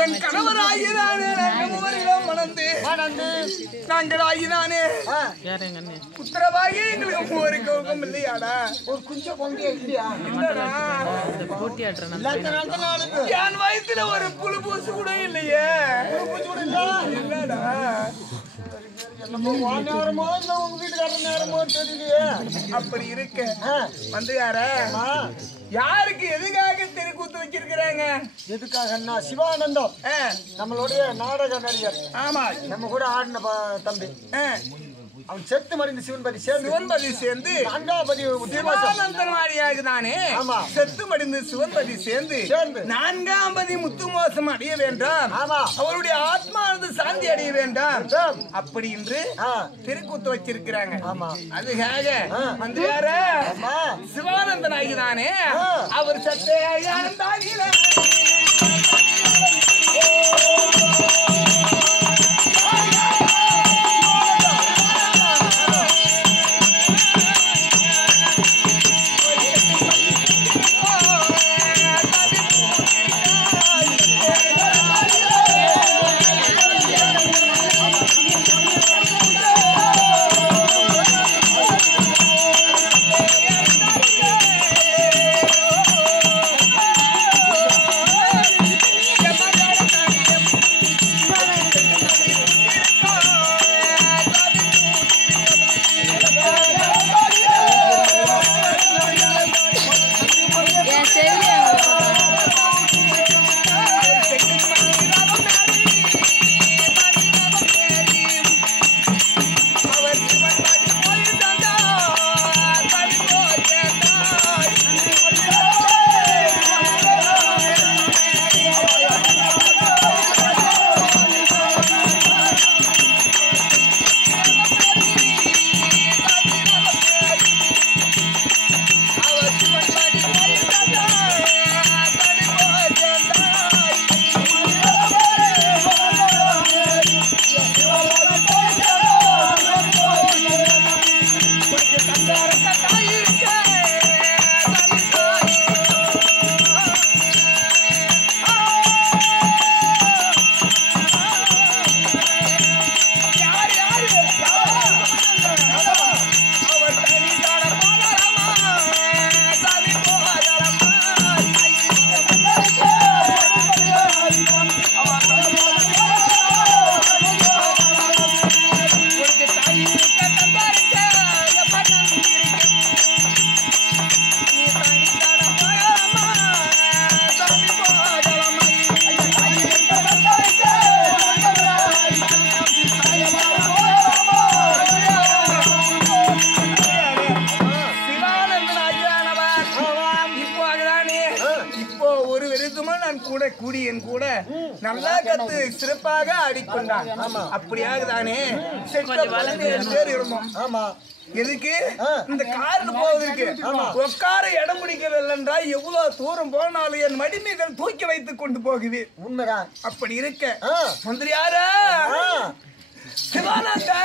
என் கணவராகிதானே மணந்து நாங்கள் ஆகிதானே உத்தரவாகி எங்களுக்கு மூவருக்கும் இல்லையாடா ஒரு குஞ்சம் பொங்கிய இல்லையா என் வயசுல ஒரு புழு பூசு கூட இல்லையே இல்லடா நேரமோ இல்ல உங்க வீட்டுக்காரர் நேரமோ தெரியலையே அப்படி இருக்க வந்து யாருக்கு எதுக்காக தெருக்கூத்து வச்சிருக்கிறாங்க எதுக்காகன்னா சிவானந்தம் நம்மளுடைய நாடக நடிகர் ஆமா நம்ம கூட ஆடின தம்பி அவன் செத்து மடிந்து சிவன்பதி சேர்ந்து நான்காபதி தானே செத்து மடிந்து சிவன்பதி சேர்ந்து நான்காம்பதி முத்து மோசம் அடைய வேண்டாம் அவருடைய ஆத்மானது சாந்தி அடைய வேண்டாம் அப்படி என்று திருக்கூத்து வச்சிருக்கிறாங்க அதுக்காக வந்து யார சிவானந்தன் ஆகிதானே அவர் சத்தையாந்தாகில நல்லா கத்து சிறப்பாக ஆடிக்கொண்டான் அப்படியாகதானே எதுக்கு இந்த கார்ல போவதற்கு உட்கார இடம் பிடிக்கவில்லை என்றால் எவ்வளவு தூரம் போனாலும் என் மடிமைகள் தூக்கி வைத்துக் கொண்டு போகுது உண்மைதான் அப்படி இருக்க மந்திரியாரா சிவானந்தா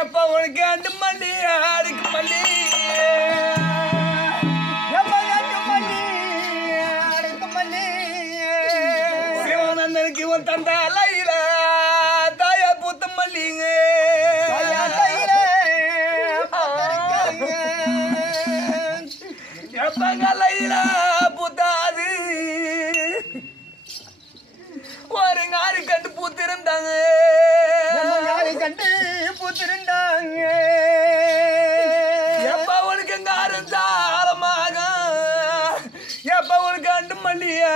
எப்ப உனக்கு அண்டு மல்லி ஆடிக்கு மல்லி சிவானந்தனுக்கு இவன் தந்த அலையில தாயா பூத்த மல்லிங்க எப்பங்க அலையில பூத்தாது ஒரு ஆறு கண்டு பூத்திருந்தாங்க எப்ப உனக்கு எங்க ஆரம்பாக எப்ப உனக்கு அண்டு மல்லியா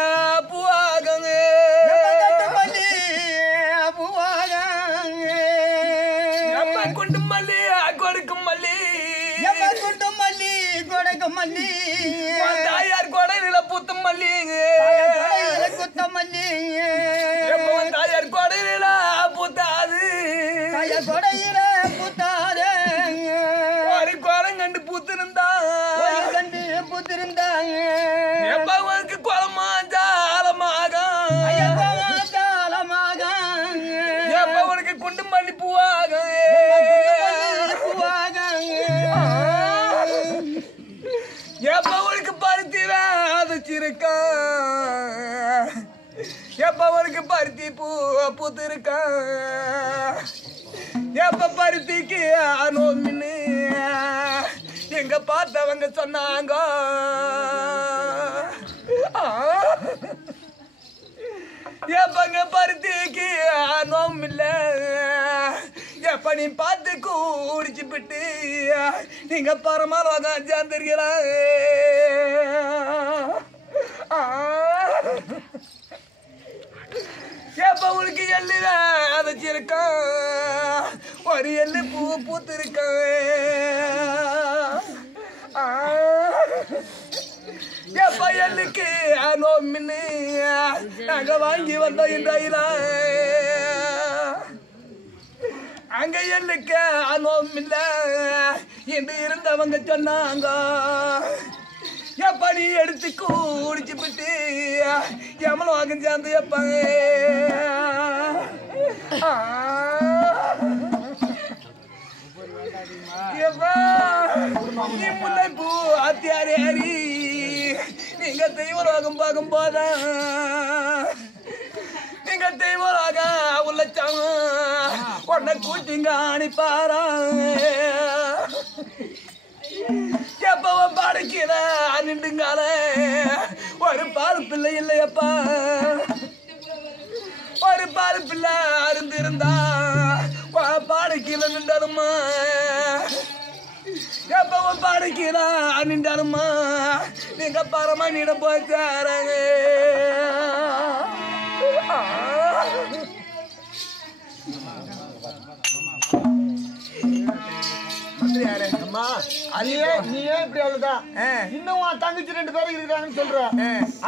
பூவாகங்க எப்ப கொண்டு மல்லி கொடுக்கும் மல்லி தாயார் கொடையில பூத்த மல்லிங்க தாயார் கொடையில பூத்தாது ஒரு குளம் கண்டு பூத்திருந்தாங்க எப்ப உனக்கு குளமாஞ்சாலமாக எப்ப உனக்கு குண்டு மல்லி பூவாக எப்ப உனக்கு பருத்தி வேதிச்சிருக்க அங்க பருத்தி பூ பூத்து இருக்கான் எப்ப பருத்திக்கு நோமின்னு எங்க பார்த்தவங்க சொன்னாங்க எப்பங்க பருத்திக்கு நோமில்ல எப்ப நீ பார்த்து கூடிச்சு விட்டு நீங்க பரமாவதா சேர்ந்துருக்கிறா எப்ப உனக்கு எள்ளு அதைச்சிருக்கான் ஒரு எள்ளு பூ பூத்து இருக்க எப்ப எள்ளுக்கு நோமின்னு நாங்க வாங்கி வந்தோம் என்றா அங்க எள்ளுக்கு நோமில்ல என்று இருந்தவங்க சொன்னாங்க எப்ப நீ எடுத்து கூடிச்சு விட்டு எவ்வளவு வாங்க சேர்ந்து எப்ப நீ முல்லை பூ அத்தியாரி ஹரி நீங்க தெய்வலோகம் பார்க்கும் போதா நீங்க தெய்வலோக உள்ளச்சாம உன்னை கூட்டிங்க அனுப்பாரா எப்பவும் பாடுக்கிற நின்றுங்கால ஒரு பால் பிள்ளை இல்லையப்பா ஒரு பால் பிள்ளை அருந்திருந்தா பாடுக்கீழ நின்றாருமா எப்பவும் பாடுக்கீழ நின்றாருமா நீங்க பரமா நீட போச்சாரங்க நீயே இப்படி அவ்வளவுதான் இன்னும் தங்கச்சி 2 பேரும் இருக்கிறாங்கன்னு சொல்ற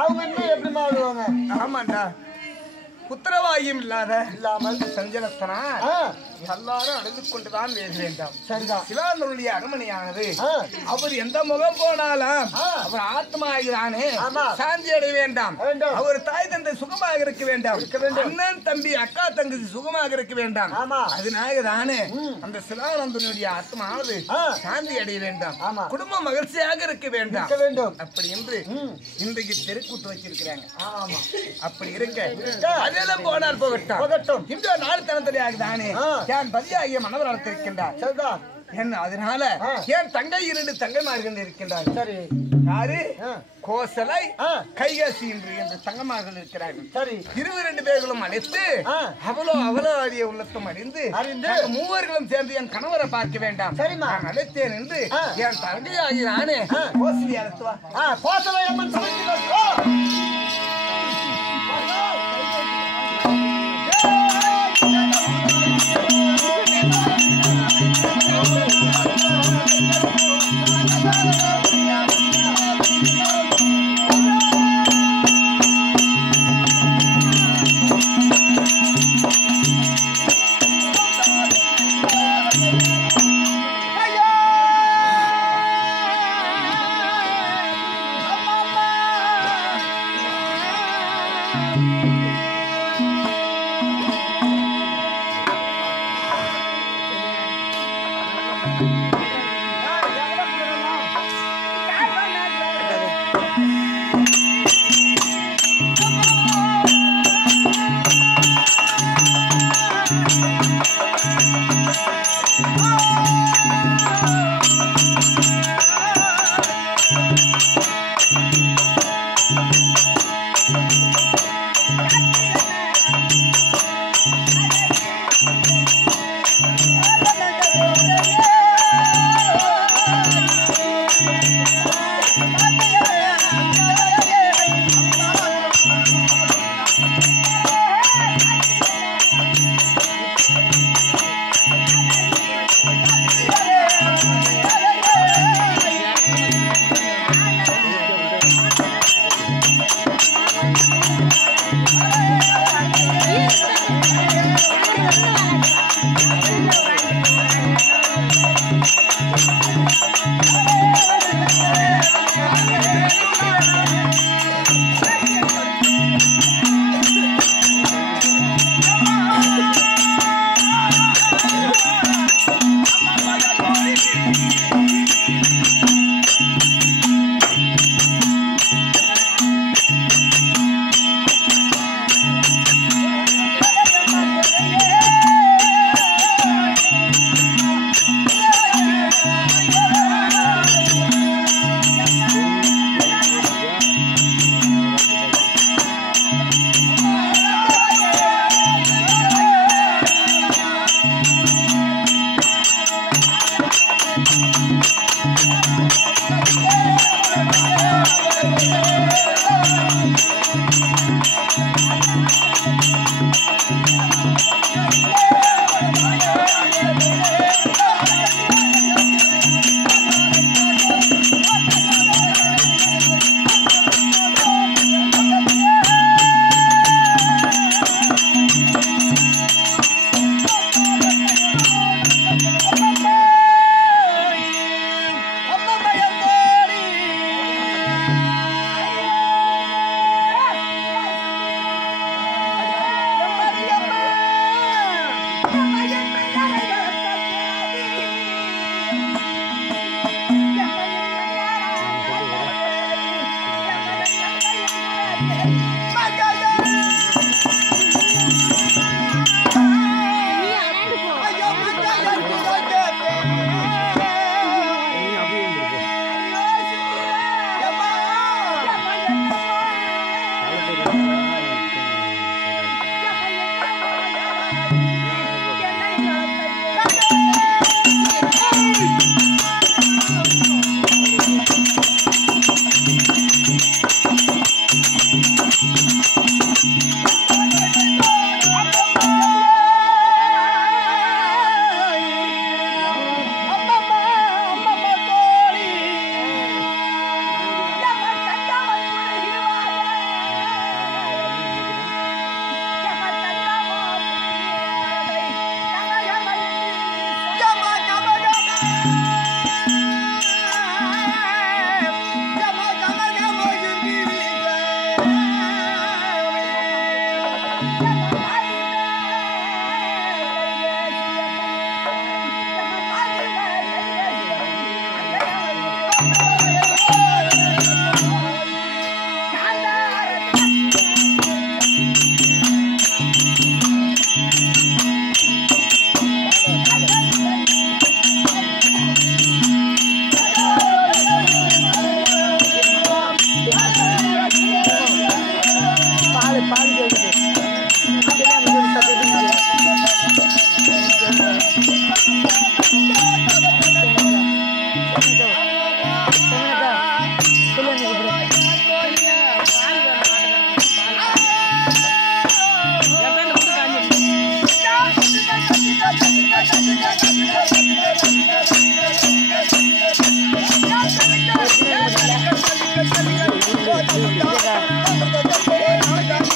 அவங்க இன்னும் எப்படிமா அழுவாங்க ஆமாண்டா புத்திரவாயும் இல்லாமல் சஞ்சலத்தனா எல்லாரும் அழுது கொண்டுதான் வேக வேண்டாம் சரிதான் சிவானந்தனுடைய அரண்மனையானது அவர் எந்த முகம் போனாலும் அவர் ஆத்மா ஆகிறானே சாந்தி அடைய வேண்டாம் அவர் தாய் தந்தை சுகமாக இருக்க வேண்டாம் அண்ணன் தம்பி அக்கா தங்கச்சி சுகமாக இருக்க வேண்டாம் அதனால தானே அந்த சிவானந்தனுடைய ஆத்மாவது சாந்தி அடைய வேண்டாம் குடும்பம் மகிழ்ச்சியாக இருக்க வேண்டாம் அப்படி என்று இன்றைக்கு தெருக்கூத்து வச்சிருக்கிறாங்க அப்படி இருக்க அதெல்லாம் போனால் போகட்டும் இந்த நாள் தனத்திலே ஆகுதானே என் பதியாகிய மனவர் அழைத்திருக்கின்றார் என்ன அதனால என் தங்கை 2 தங்கைமார்கள் இருக்கின்றார் சரி யாரு கோசலை கைகாசி என்று தங்கமார்கள் இருக்கிறார்கள் சரி 2 பேர்களும் அழைத்து அவ்வளோ அறிய உள்ளத்தும் அறிந்து மூவர்களும் சேர்ந்து என் கணவரை பார்க்க வேண்டாம் நான் அழைத்தேன் என்று என் தங்கையாகி நானே கோசலை அழைத்துவா கோசலை அம்மன் சமைக்கிறார்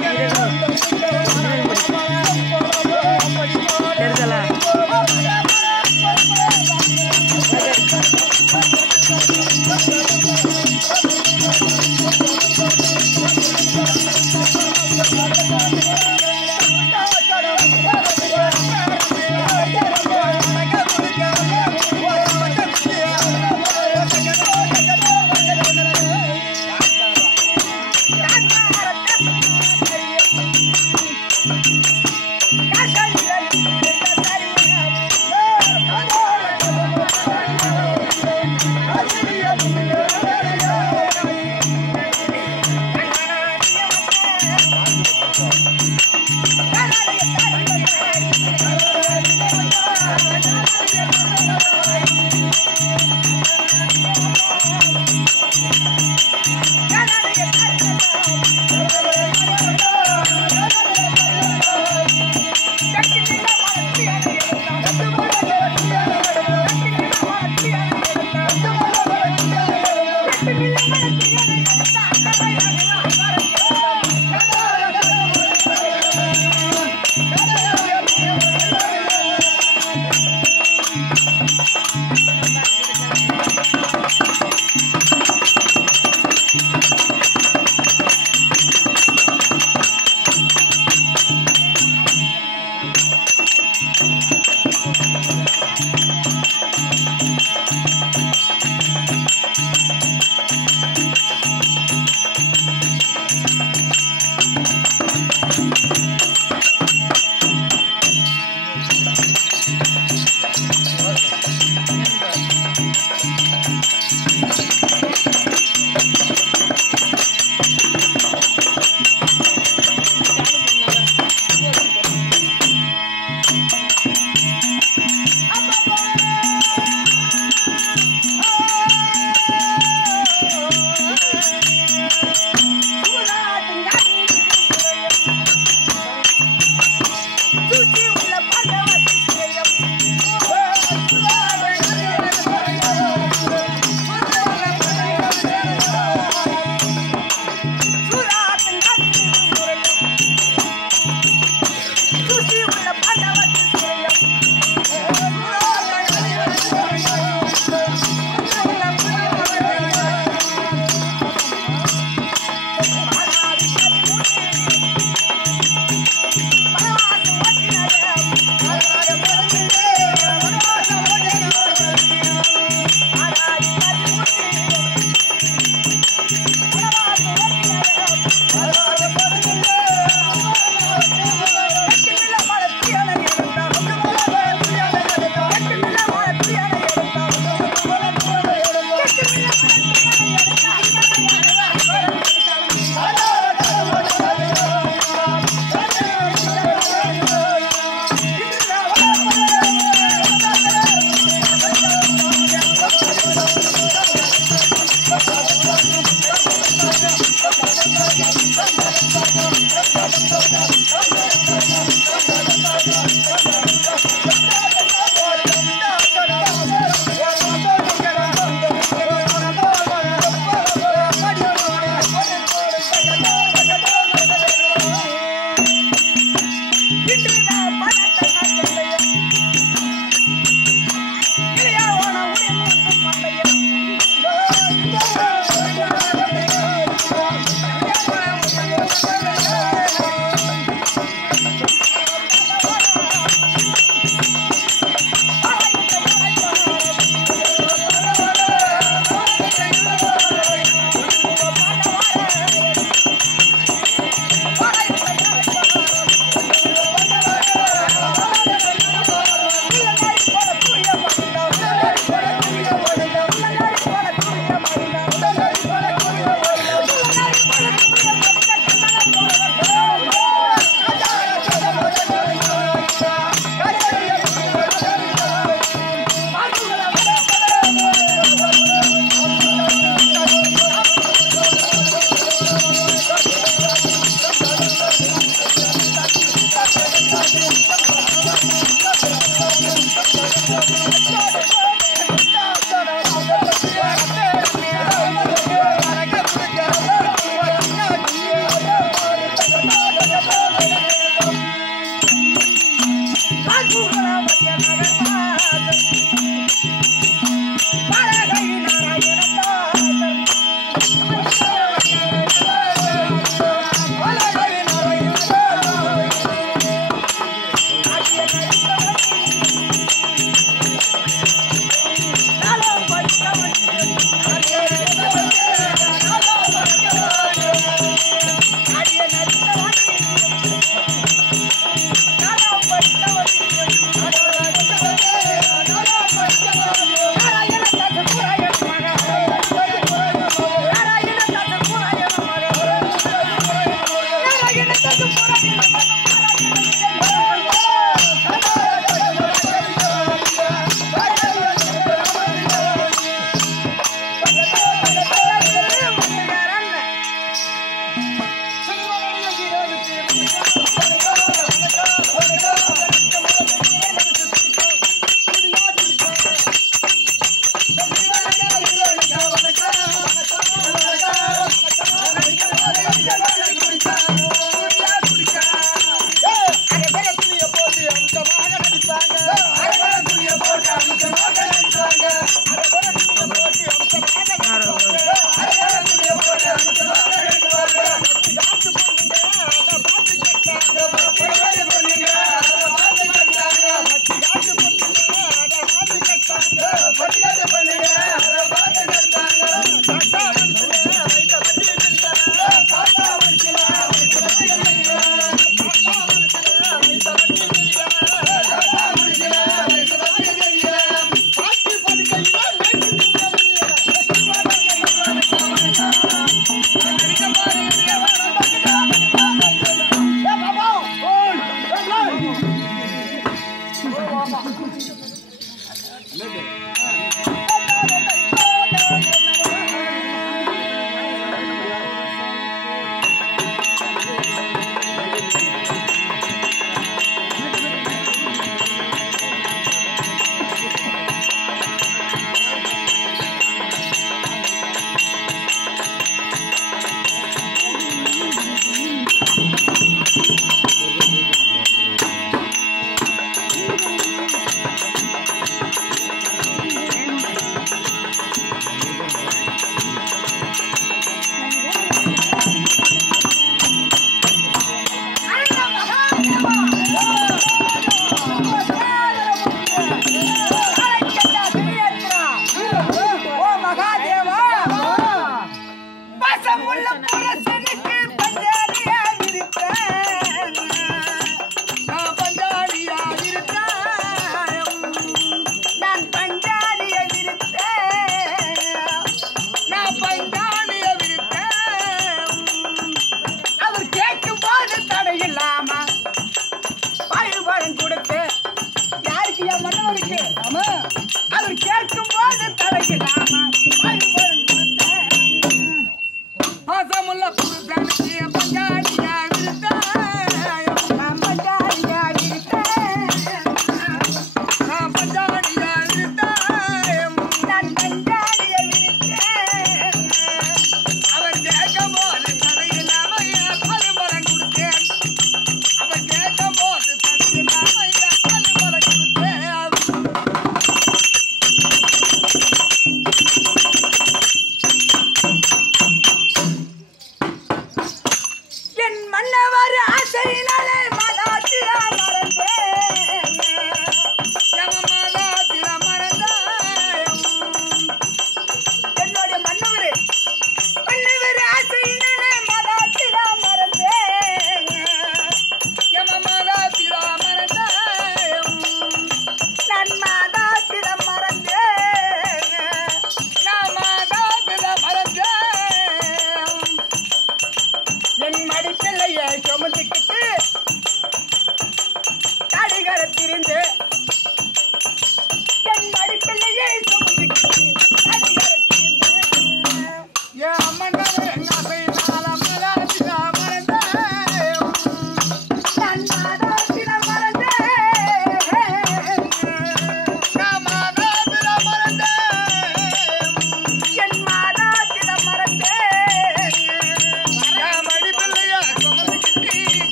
Thank you.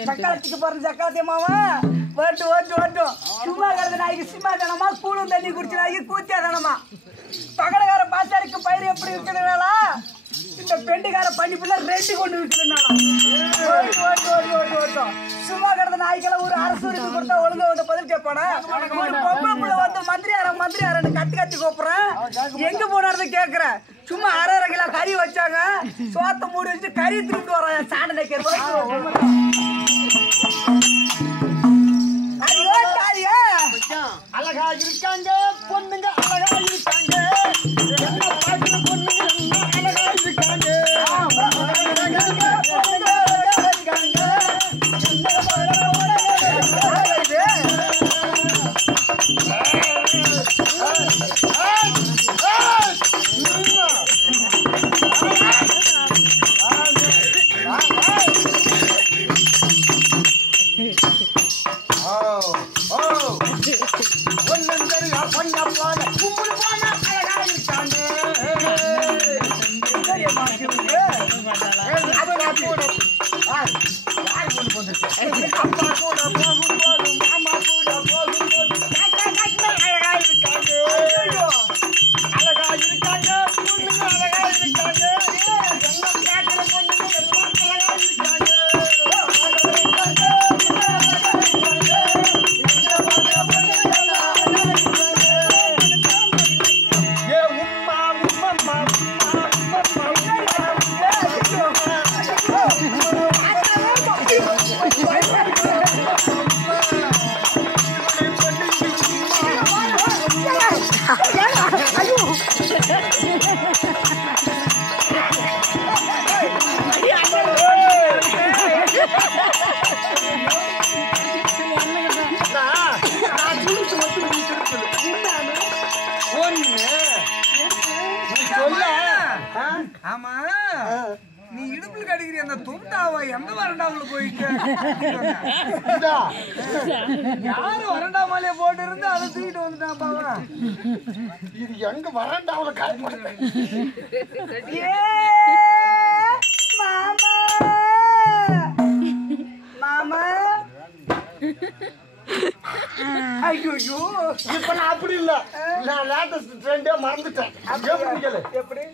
சக்காலத்துக்கு போற சக்காலத்தி மாமா ஓட்டும் சும்மா கிடந்த நாய்க்கு சிம்மா தானமா கூழும் தண்ணி குடிச்ச நாய்க்கு கூத்தியா தானமா பகடகார பாசாருக்கு பயிர் எப்படி இருக்கிறதுனால இந்த பெண்டுகார பண்ணி பிள்ளை ரெண்டு கொண்டு விட்டுனாலும் சும்மா கிடந்த நாய்க்கெல்லாம் ஒரு அரசு கொடுத்தா ஒழுங்கா வந்து பதில் கேட்பானா ஒரு பொம்பளை பிள்ளை வந்து மந்திரி கத்தி கூப்பிடுறேன் எங்க போனாரு கேக்குறேன் சும்மா அரை கிலோ கறி வச்சாங்க சோத்த மூடி வச்சு கறி திருட்டு வரான் சாண்டை அழகா இருக்காங்க பொண்ணுங்க அழகா இருக்காங்க பொண்ணுங்க அழகா இருக்காங்க ஆமா நீ இடுப்புல கடிக்கிற அந்த துண்டாவா எந்த வரண்டாவுல போயிட்டு யாரு வரண்டாமலே போட்டு இருந்து அதை தூக்கிட்டு வந்துட்டான் பாவா இது எங்க வரண்டாவுல காயப்பட்ட மாமா ஐயோ இப்ப நான் அப்படி இல்ல நான் லேட்டஸ்ட் ட்ரெண்டே மறந்துட்டேன் எப்படி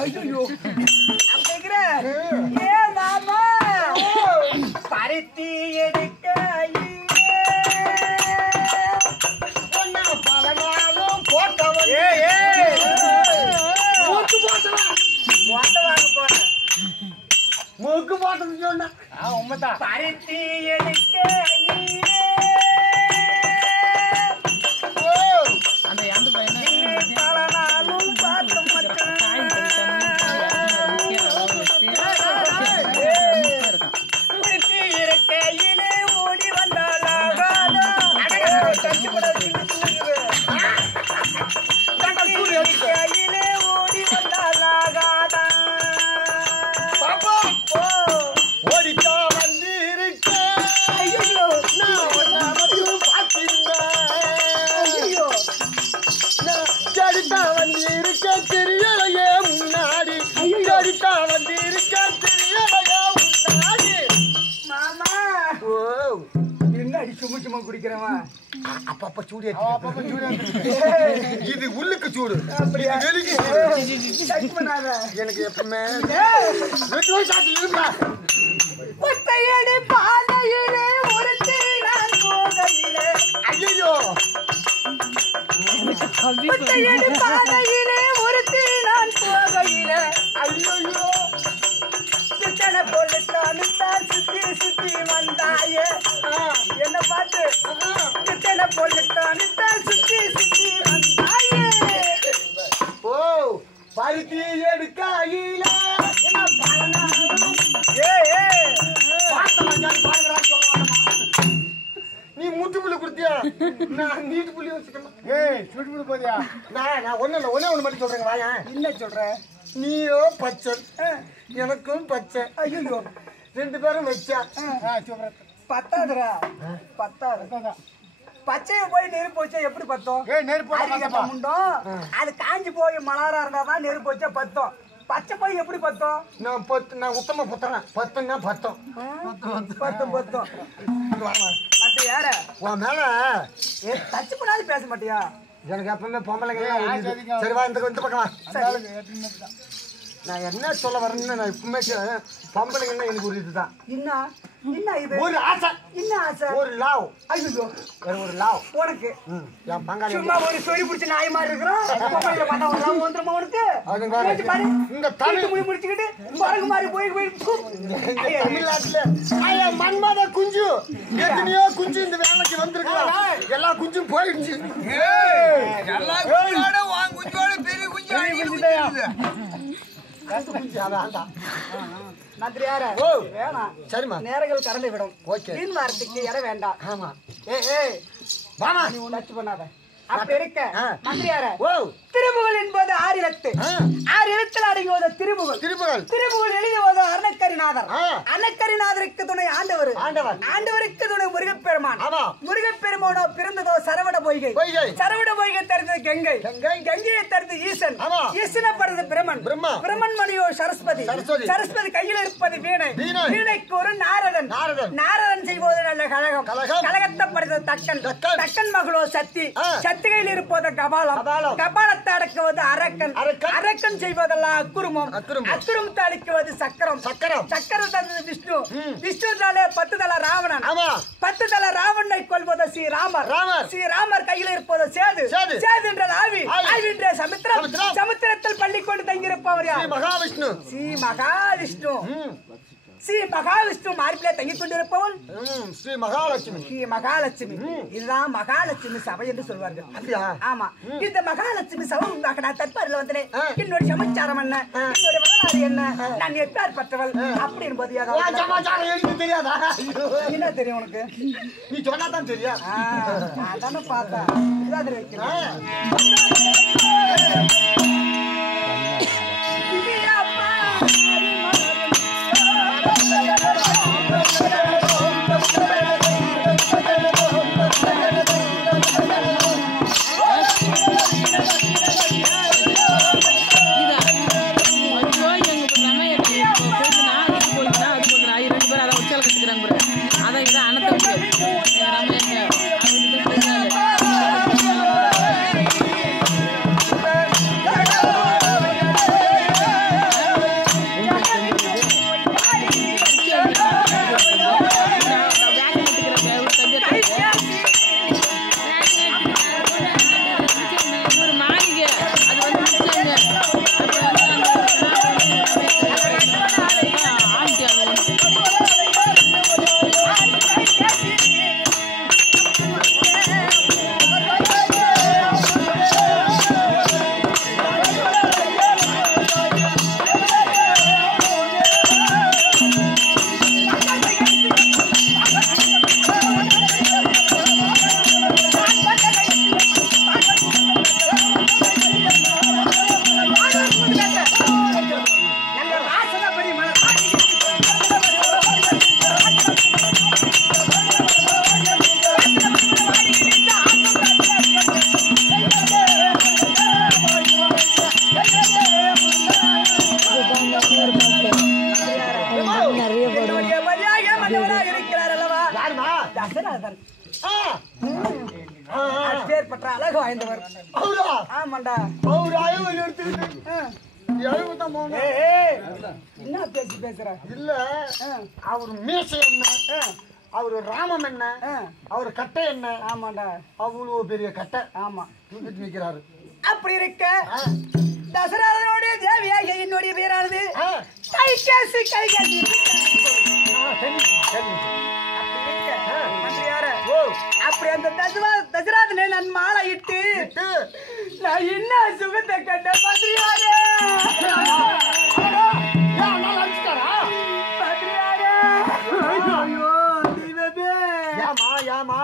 ஐயோ அப்படிங்கிற ஏ மாமா பருத்தி எடுக்க பலகாலம் போட்டவன் மூக்கு போட்டது சொன்ன உண்மைதான் பருத்தி எடுக்க அந்த எந்த பையன் பலனாலும் பார்த்து இருக்கையிலே ஓடி வந்தாலாகாதா இருக்கையிலே ஓடி வந்தாலாகாதா ஓடிக்கா வந்து இருக்க ஐயோ நான் கடித்தா வந்து இருக்க தெரியலையே முன்னாடி கடித்தா வந்து இருக்க தெரியலையே முன்னாடி மாமா ஓ என்னடி சும்மா சும்மா குடிக்கிறவன் அப்பப்ப சூடு இது உள்ளுக்கு சூடு அப்படியா? வெளிக்கு டச் பண்ணாத. எனக்கு எப்பவுமே ஒத்தையடி பாதையிலே ஒருத்தி நான் போகையிலே ஐயோ ஒத்தையடி பாதையிலே ஒருத்தி நான் போகையிலே ஐயோ சுத்தன பொழுத்தானுத்தான் சுத்தி சுத்தி வந்தாயே என்ன பார்த்து சுத்தன பொழுத்தானுத்தான் சுத்தி சுத்தி வந்தாயே ஓ பருத்தி எடுக்கையில என்ன பலனாலும் நீ மூட்டுக்குள்ள குடுத்தியா நான் நீட்டுக்குள்ளே வச்சுக்கணும் சுட்டுக்குள்ள போதியா நான் ஒண்ணு மட்டும் சொல்றேங்க வாயா என்ன சொல்ற நீயோ பச்சை எனக்கும் பச்சை ஐயோ ரெண்டு பேரும் வச்சா பத்தாதுரா பத்தாது பச்சையை போய் நெருப்பு வச்சா எப்படி பத்தோம் முண்டோம் அது காஞ்சி போய் மலரா இருந்தாதான் நெருப்பு வச்சா பத்தோம் பச்சை போய் எப்படி பத்தோம்? நான் உத்தம புத்தறேன். பத்துன்னா பத்தம். பத்தம் பத்தம். மத்த யார? உன் மேல டச் பண்ணாலும் பேச மாட்டியா? எனக்கு எப்பவுமே பொம்பளைங்க. சரி வா இந்த பக்கம் வா. நான் என்ன சொல்ல வரேன்னு நான் இப்பவுமே பொம்பளைங்கன்னா எனக்கு ஒரு இதுதான். என்ன இது? ஒரு ஆசை. என்ன ஆசை? ஒரு லாவ். ஐயோ ஒரு லாவ் உனக்கு. என் பங்காளி சும்மா ஒரு சொறி பிடிச்ச நாய் மாதிரி இருக்கிறோம். பொம்பளைல பார்த்தா ஒரு லாவ் வந்துருமா உனக்கு? இந்த தமிழ் முடி முடிச்சுக்கிட்டு குரங்கு மாதிரி போய் தமிழ்நாட்டுல மன்மத குஞ்சு எத்தனையோ குஞ்சு இந்த வேலைக்கு வந்திருக்கலாம். எல்லா குஞ்சும் போயிடுச்சு. எல்லா குஞ்சோட வாங்க குஞ்சோட பெரிய குஞ்சு மந்திரியார வேணாம். சரிம்மா நேரங்கள் கடந்து விடும். ஓகே. மீன் வாரத்துக்கு இடம் வேண்டாம். ஆமா. ஏய் வாமா. நீ டச் பண்ணாத. அப்ப இருக்க மந்திரியார ஓ திருப்புகழ் என்பது 6 எழுத்து. 6 எழுத்துல அடங்குவது திருப்புகழ். திருப்புகழ் எழுதுவது அருணக்கரிநாதர். அருணக்கரிநாதருக்கு துணை ஆண்டவர். ஆண்டவருக்கு துணை முருகப்பெருமான். முருகப்பெருமானோ பிறந்ததோ சரவண பொய்கை. சரவண பொய்கை தருந்தது கங்கை. கங்கையை தருந்தது ஈசன். ஈசனை படுறது பிரம்மன். பிரம்மன் மணியோ சரஸ்வதி. சரஸ்வதி கையில் இருப்பது வீணை. வீணைக்கு ஒரு நாரதன். நாரதன் செய்வது நல்ல கழகம். கழகத்தை படுறது தக்கன். தக்கன் மகளோ சக்தி. சக்திகையில் இருப்பது கபாலம். கபாலத்தை அடக்குவது அரக்கன். அரக்கன் செய்வதெல்லாம் அக்குருமம். அக்குருமத்தை அழிக்குவது சக்கரம். சக்கரம் தந்தது விஷ்ணு. விஷ்ணுனாலே 10 தல ராவணன். 10 தல ராவணனை கொல்வது ஸ்ரீராமர். ஸ்ரீராமர் கையில் இருப்பது சேது. சேது என்றால் ஆவி. ஆவி என்ற சமுத்திரம். சமுத்திரத்தில் பள்ளி கொண்டு தங்கியிருப்பவர் யார்? மகாவிஷ்ணு. ஸ்ரீ மகாவிஷ்ணு. ஸ்ரீ மகாவிஷ்ணு மார்பிலே தங்கிக் கொண்டிருப்பவள் ஸ்ரீ மகாலட்சுமி. ஸ்ரீ மகாலட்சுமி. இதுதான் மகாலட்சுமி சபை என்று சொல்வார்கள். ஆமா. இந்த மகாலட்சுமி சபை உண்டாக்க நான் தற்பாரில் வந்தேன். என்னுடைய சமாச்சாரம் என்ன, என்னுடைய வரலாறு என்ன, நான் எப்பேர் பற்றவள் அப்படி என்பது தெரியாதா? என்ன தெரியும் உனக்கு? நீ சொன்னாதான் தெரியும். அதான பார்த்தேன். அழகு வாய்ந்தவர். என்ன பேசி பேசுற? இல்ல அவரு மீசை என்ன, அவரு ராமம் என்ன, அவரு கட்டை என்ன? ஆமாண்டா, அவ்வளவு பெரிய கட்டை. ஆமா, தூக்கிட்டு நிக்கிறாரு. அப்படி இருக்க தசரதனுடைய தேவியாக என்னுடைய பேரானது கைகேசி. கைகேசி அப்படி அந்த தசராதனை நான் மாலை இட்டு நான் என்ன சுகத்தை கண்ட மந்திரியாரே. ஐயோ தெய்வமே, ஏமா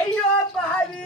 ஐயோ பாவி.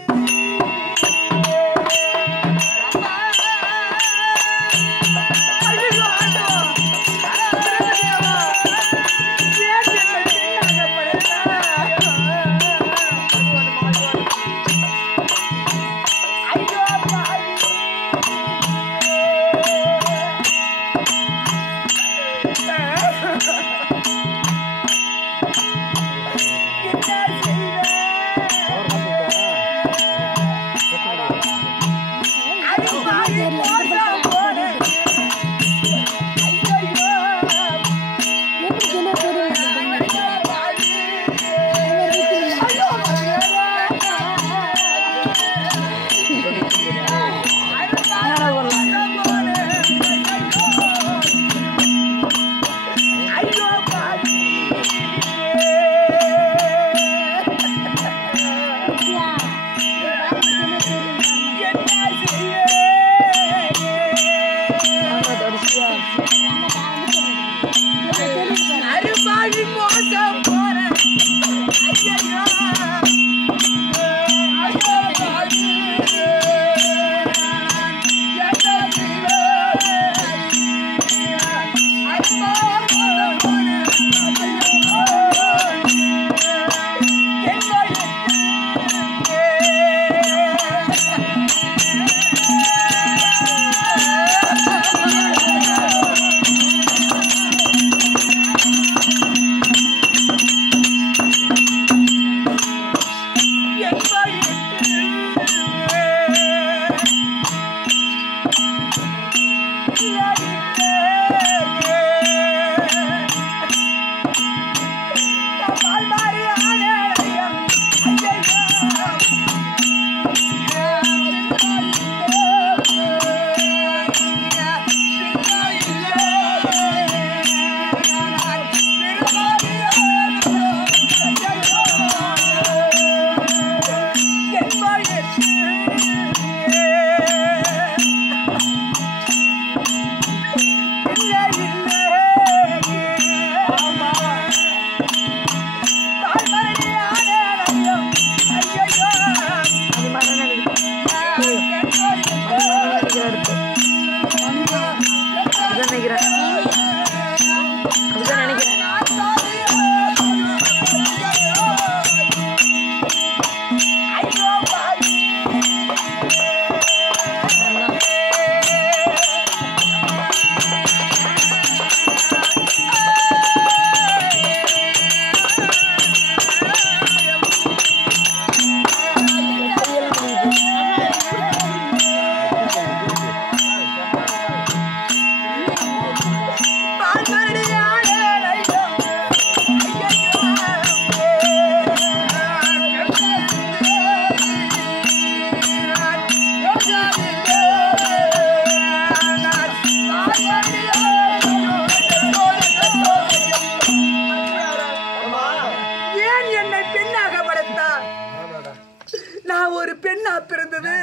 நான் ஒரு பெண்ணா பிறந்தது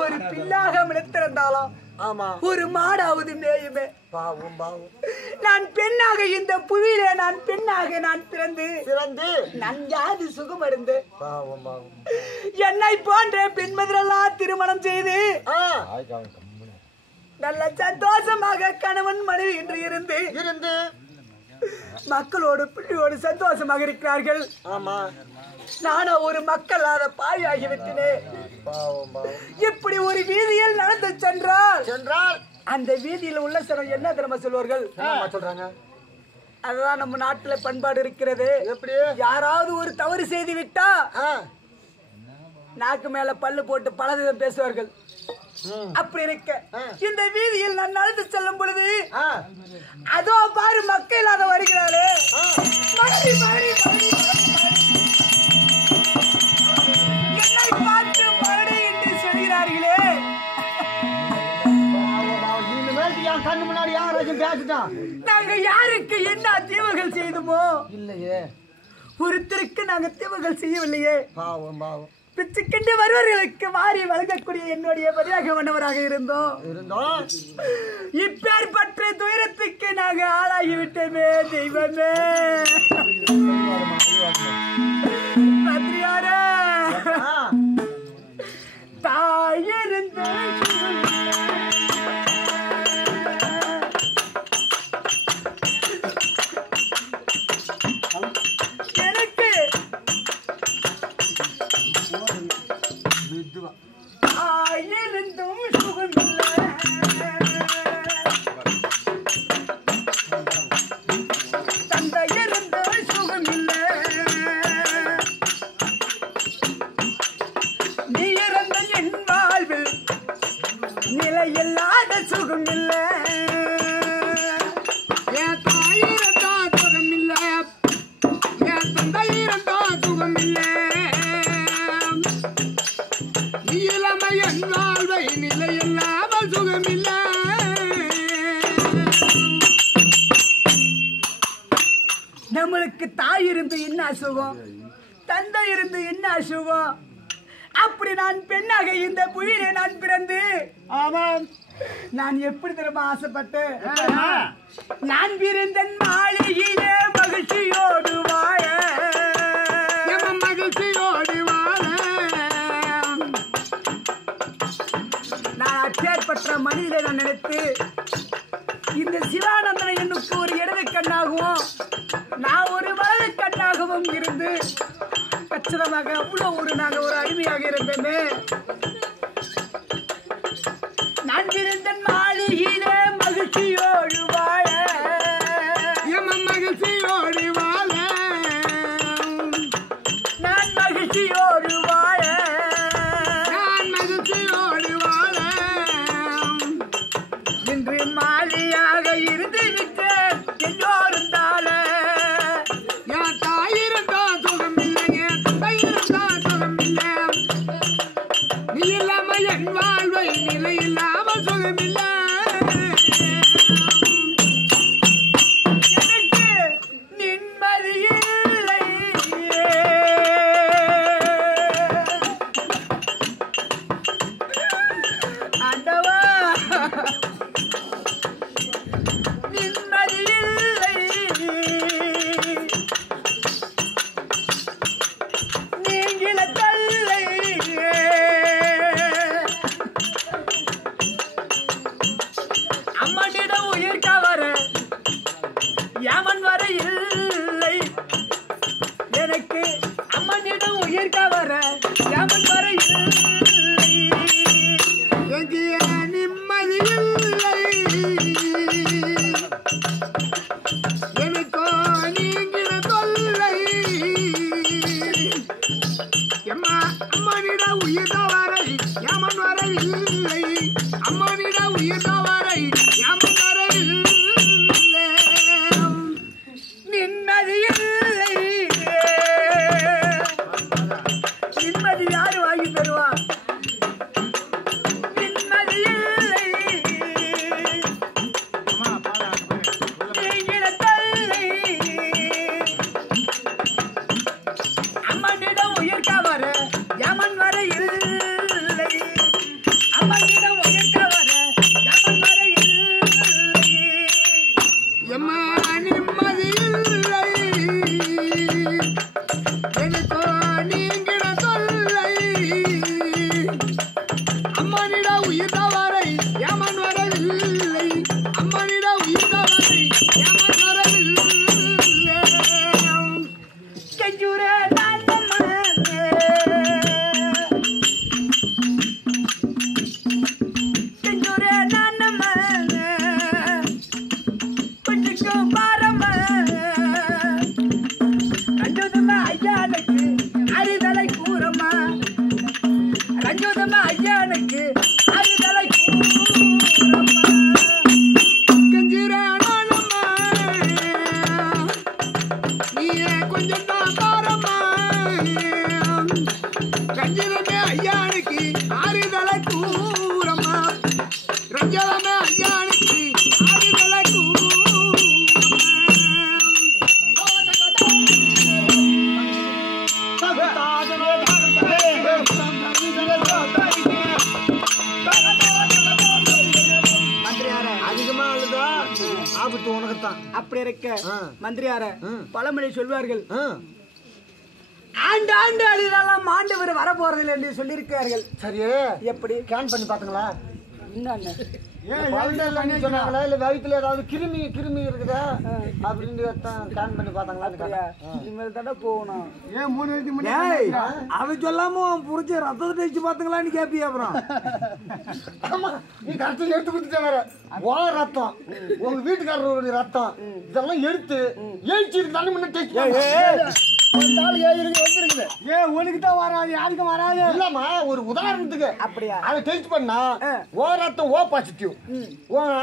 ஒரு பிள்ளாக மிளத்திருந்தாலும் ஆமா ஒரு மாடாவது மேயுமே. பாவம் பாவம். நான் பெண்ணாக இந்த புவியிலே நான் பெண்ணாக நான் பிறந்து நன்றாது சுகமடைந்து பாவம் பாவம். என்னை போன்ற பெண்மதிரெல்லாம் திருமணம் செய்து நல்ல சந்தோஷமாக கணவன் மனைவி என்று இருந்து மக்களோடு பிள்ளையோடு சந்தோஷமாக இருக்கிறார்கள். ஆமா நானும் ஒரு மக்களாத பாயாகிவிட்டனே. இப்படி ஒரு வீதியில் நடந்து சென்றால் அந்த வீதியில் உள்ள சிலர் என்ன தெரியுமா சொல்வார்கள்? சொல்றாங்க. அதுதான் நம்ம நாட்டுல பண்பாடு இருக்கிறது. எப்படி? யாராவது ஒரு தவறு செய்து விட்டா நாக்கு மேல பல்லு போட்டு பலவிதம் பேசுவார்கள். அப்படி இருக்க இந்த வீதியில் நான் நடந்து செல்லும் பொழுது அதோ பாரு மக்கள் அதை வருகிறாரே என்னை பார்த்து மறுபடி என்று சொல்கிறார்களே. கண்ணு முன்னாடி யாராச்சும் பேசிட்டான். நாங்க யாருக்கு என்ன தீவுகள் செய்தோமோ இல்லையே, ஒருத்தருக்கு நாங்க தீவுகள் செய்யவில்லையே. பாவம் பாவம். பிச்சுக்கிண்டு வருவர்களுக்கு வாரி வழங்கக்கூடிய என்னுடைய பதியாக வந்தவராக இருந்தோம். இப்பேற்பட்ட துயரத்துக்கு நாங்க ஆளாகிவிட்டோமே தெய்வமே. பத்ரியாரே தாயிருந்த எனக்கு ஆயிருந்தும் சுகமில்லை. தந்தையிருந்த சுகமில்லை. நீ இறந்த என் வாழ்வில் நிலையில்லாத சுகமில்லை. என் தாயிருந்தா சுகமில்லை, என் தந்தையிருந்தா சுகமில்லை. என் வாழ்வை நிலையில்லாமல் சுகமில்லை. நம்மளுக்கு தாய் இருந்து என்ன சுகம், தந்தை இருந்து என்ன சுகம். அப்படி நான் பெண்ணாக இந்த புவியிலே நான் பிறந்து நான் எப்படி திரும்ப ஆசைப்பட்டேன். நான் பிறந்த மாளிகையிலே மகிழ்ச்சியோடு வாழ, மகிழ்ச்சியோடு வாழ நான் அப்பேற்பட்ட மனிதனை நான் நினைத்து இந்த சிவானந்தனை என்னுக்கு ஒரு இடது கண்ணாகவும் நான் ஒரு வலது கண்ணாகவும் இருந்து கச்சிதமாக அவ்வளவு நாங்கள் ஒரு அடிமையாக இருந்தேனே. நான் இருந்த மாளிகையிலே மகிழ்ச்சியோடு வாழ, மகிழ்ச்சியோடு வாழ, நான் மகிழ்ச்சியோடு வாழ, நான் மகிழ்ச்சியோடு வாழ. இன்று மாளியாக இருந்து விட்டேன் எல்லோரும் தாழ. என் தாயிருந்தா சுகமில்லை, என் தந்தையிருந்தா சுகமில்லை. நீ இல்லாம என் வாழ்வை நிலை இல்லாமல் சுகமில்லை. எனக்கு நிம்மதி இல்லை. ஆண்டவா நிம்மதி இல்லை. நீங்கில தல்லை அம்மனிடம் உயிர் கவர யாமன் வர இல்லை. எனக்கு அம்மனிடம் உயிர் கவர யாமன் வர இல்லை. எங்கே நிம்மதி இல்லை. எனக்கோ நீங்கிற தொல்லை. அம்மனிட உயிர் வரை யாமன் வர இல்லை. அம்மனிட உயிர் வரை யாமன் வர இல்லை. நிம்மதி இல்லை. நிம்மதி யாரு வாங்கி தருவா? நிம்மதி இல்லை. நீங்கிற தொல்லை. அம்மனிடம் உயிர் கவர அப்படி இருக்க மந்திரியார பழமொழி சொல்வார்கள், ஆண்டு ஆண்டு அழுதெல்லாம் ஆண்டவர் வர போறதில்லை என்று சொல்லியிருக்கிறார்கள். சரி, எப்படி ஸ்கேன் பண்ணி பாத்துங்களா? என்ன சொன்னாங்களா இல்ல வயிற்றுல ஏதாவது கிருமி கிருமி இருக்குதா அப்படின்னு ஸ்கேன் பண்ணி பாத்தாங்களா? இனிமேல் தானே போகணும். ஏன் 3 வயசுக்கு முன்னாடி அது சொல்லாம புரிஞ்ச ரத்தத்தை டெஸ்ட் பாத்துங்களான்னு கேப்பியா? அப்புறம் ஆமா, நீ கரெக்டா எடுத்து கொடுத்துட்டாங்க. வா ரத்தம், உங்க வீட்டுக்காரருடைய ரத்தம் இதெல்லாம் எடுத்து ஏழிச்சு தானே முன்ன டெஸ்ட் உனக்கு தான் வராது, யாருக்கும் வராது. இல்லாமா ஒரு உதாரணத்துக்கு அப்படியா அதை டெஸ்ட் பண்ணா ஓ ரத்தம் ஓ பாசிட்டிவ்,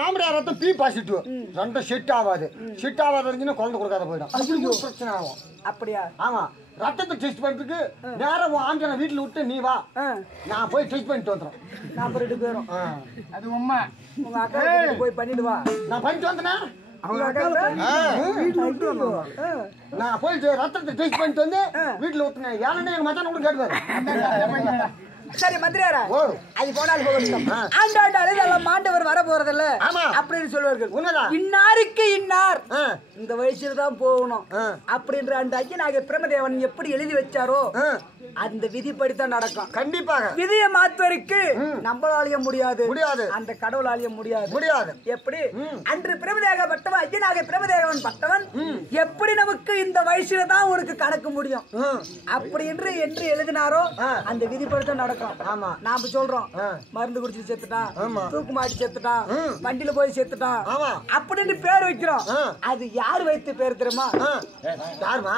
ஆம்பளை ரத்தம் பி பாசிட்டிவ், ரெண்டும் செட் ஆகாது. செட் ஆகாத இருந்துச்சுன்னா குழந்தை கொடுக்காத போயிடும். அப்படி ஒரு பிரச்சனை ஆகும். அப்படியா? ஆமா, ரத்தத்தை டெஸ்ட் பண்றதுக்கு நேரம் ஆம்பளை வீட்டுல விட்டு நீ வா, நான் போய் டெஸ்ட் பண்ணிட்டு வந்துடுறேன். நான் 2 பேரும் அது உண்மை. உங்க அக்கா போய் பண்ணிட்டு வா. நான் பண்ணிட்டு வந்தேனா நான் போய் ரத்தத்தை டெஸ்ட் பண்ணிட்டு வந்து வீட்டுல ஊத்துனேன். ஏன்னா எங்க மச்சான் கூட கேட்டுவாரு. சரி மந்திரியாரா, அது போனாலும் போகட்டும். ஆண்டாண்டு அழுதெல்லாம் ஆண்டவர் வர போறதில்ல அப்படின்னு சொல்லுவார்கள். இன்னாருக்கு இன்னார் இந்த வயசுல தான் போகணும் அப்படின்ற அந்த ஐயனாக பிரமதேவன் எப்படி எழுதி வச்சாரோ அந்த விதிப்படித்தான் நடக்கும். கண்டிப்பாக விதியை மாத்துவதற்கு நம்மளாலேயும் முடியாது, அந்த கடவுளாலேயும் முடியாது. எப்படி அன்று பிரமதேவ பட்டவன் ஐயனாக பிரமதேவன் பட்டவன் எப்படி நமக்கு இந்த வயசுல தான் உனக்கு கணக்கு முடியும் அப்படி என்று எழுதினாரோ அந்த விதிப்படித்தான் நடக்கும். ஆமா, நாம சொல்றோம் மருந்து குடிச்சு செத்துட்டான், தூக்கு மாட்டி செத்துட்டான், வண்டியில போய் செத்துட்டான் அப்படின்னு பேர் வைக்கிறோம். அது யார் வைத்த பேர் தெரியுமா? யாருமா?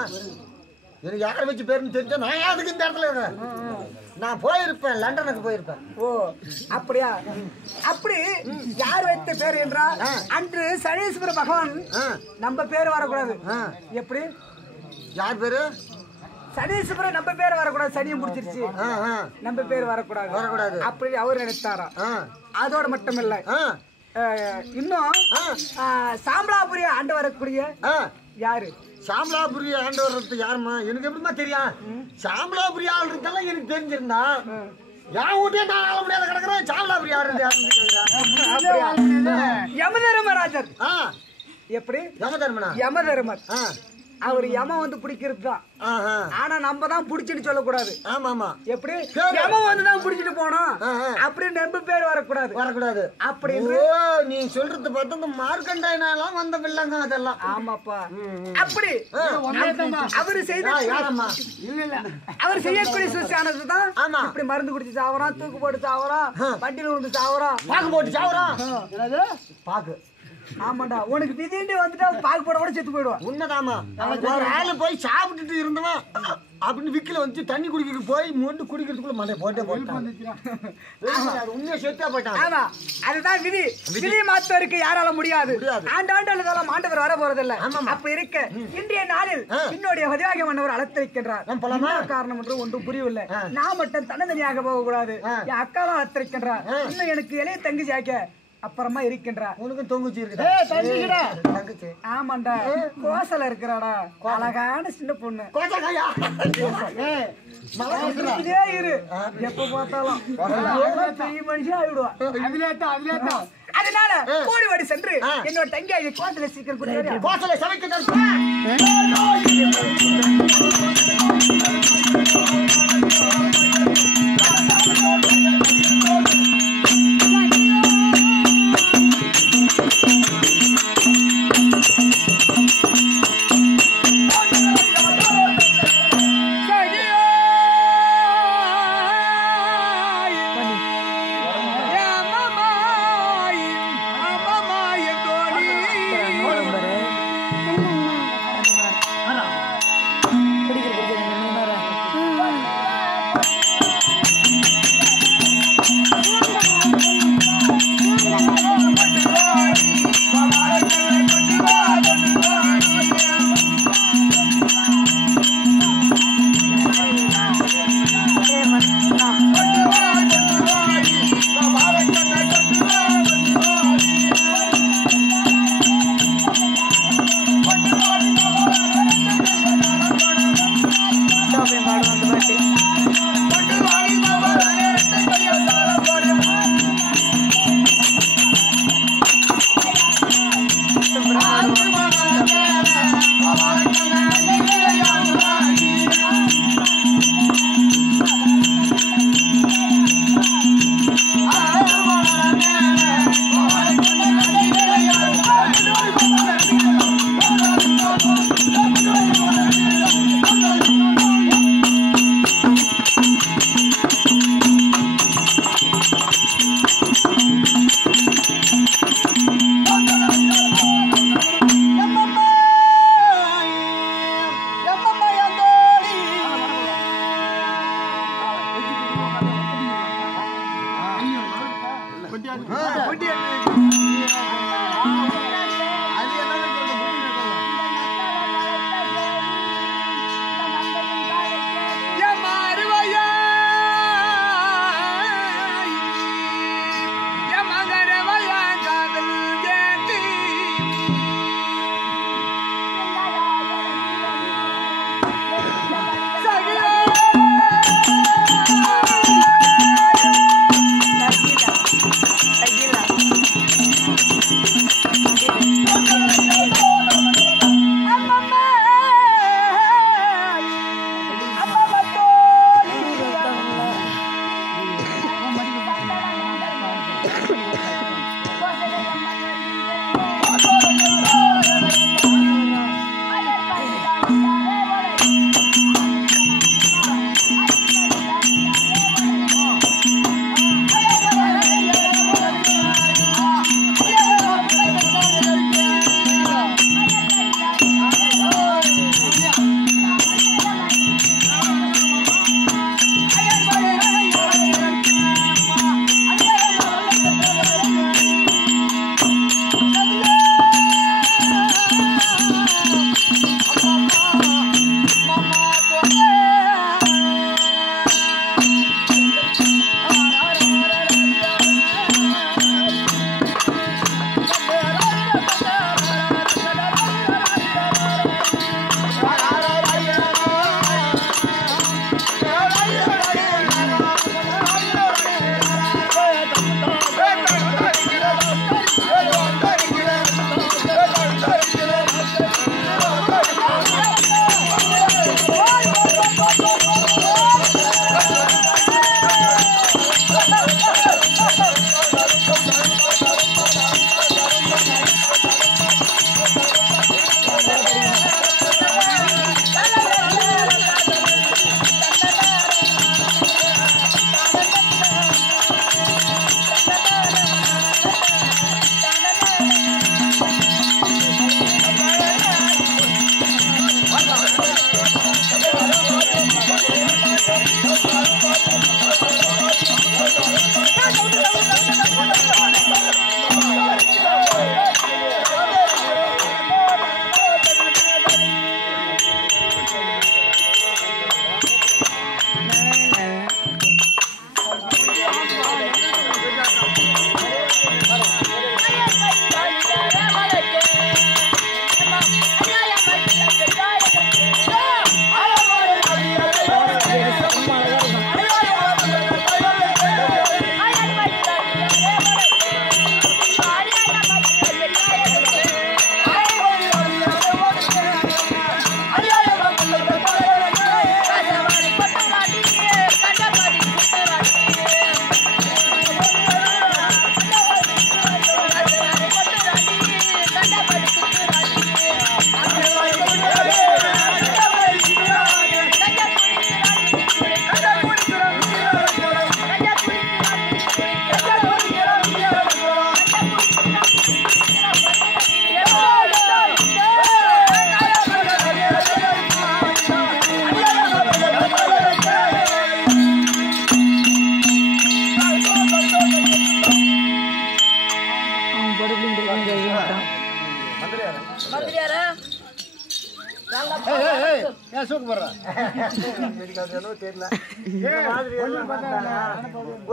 எனக்கு யாரை வச்சு பேருன்னு தெரிஞ்சா நான் யாருக்கு இந்த இடத்துல இருக்கேன். நான் போயிருப்பேன், லண்டனுக்கு போயிருப்பேன். ஓ அப்படியா? அப்படி யார் வைத்த பேர் என்றால் அன்று சனீஸ்வர பகவான் நம்ம பேர் வரக்கூடாது. எப்படி? யார் பேரு? சனீஸ்வரன் நம்ம பேர் வரக்கூடாது, சனியை முடிச்சிருச்சு, நம்ம பேர் வரக்கூடாது அப்படி அவர் நினைத்தாரா. அதோட மட்டும் இல்ல, இன்னும் சாம்பலாபுரி ஆண்டு வரக்கூடிய யாரு? சாம்பலாபுரி ஆண்டு வர்றது யாருமா? எனக்கு எப்படிமா தெரியும்? சாம்பலாபுரி ஆள் இருக்கெல்லாம் எனக்கு தெரிஞ்சிருந்தா என் வீட்டே நான் ஆள முடியாத கிடக்குறேன். சாம்பலாபுரி யாரு? யமதர்மராஜர். எப்படி? யமதர்மனா? யமதர்மர். அவர் யம வந்து பிடிக்கிறது தான். ஆனா நம்ம தான் பிடிச்சிட்டு சொல்லக்கூடாது. ஆமா ஆமா. எப்படி? யம வந்து தான் பிடிச்சிட்டு போனோம் அப்படி நம்ம பேர் வரக்கூடாது அப்படி. நீ சொல்றது பார்த்தா இந்த மார்க்கண்டாயனாலாம் வந்த வில்லங்க அதெல்லாம். ஆமாப்பா. அப்படி அவரு செய்த அவர் செய்யக்கூடிய சூழ்ச்சியானது தான். இப்படி மருந்து குடிச்சு சாவறான், தூக்கு போட்டு சாவறான், வண்டியில விழுந்து சாவறான், பாக்கு போட்டு சாவறான். பாக்கு ஆமாண்டா, உனக்கு விதிண்டு வந்துட்டா பாக்கு போட கூட செத்து போயிடுவான். உண்மைதாமா. ஒரு ஆளு போய் சாப்பிட்டுட்டு இருந்தவன் அப்படின்னு விக்கில வந்து தண்ணி குடிக்கிறதுக்கு போய் மொண்டு குடிக்கிறதுக்குள்ள மண்டை போட்டே போட்டான். உண்மையா செத்தா போயிட்டான். ஆமா, அதுதான் விதி. விதி மாத்தருக்கு யாரால முடியாது. ஆண்டாண்டு ஆண்டவர் வர போறதில்ல. அப்ப இருக்க இன்றைய நாளில் என்னுடைய பதிவாக மன்னவர் அழைத்திருக்கின்றார். காரணம் என்று ஒன்றும் புரியவில்லை. நான் மட்டும் தன்னதனியாக போக கூடாது, என் அக்காவும் அழைத்திருக்கின்றார். இன்னும் எனக்கு இளைய தங்கச்சி ஆக்க அப்புறமா இருக்கின்றா. உனக்கு தொங்குச்சி இருக்கு. ஆமாண்டா, கோசல இருக்கிறாடா, அழகான சின்ன பொண்ணு. இரு எப்ப பார்த்தாலும் பெரிய மனுஷன் ஆயிடுவா. அதனால கோடிவாடி சென்று என்னோட தங்கியாகி கோசலை சீக்கிரம் கோசலை சமைக்க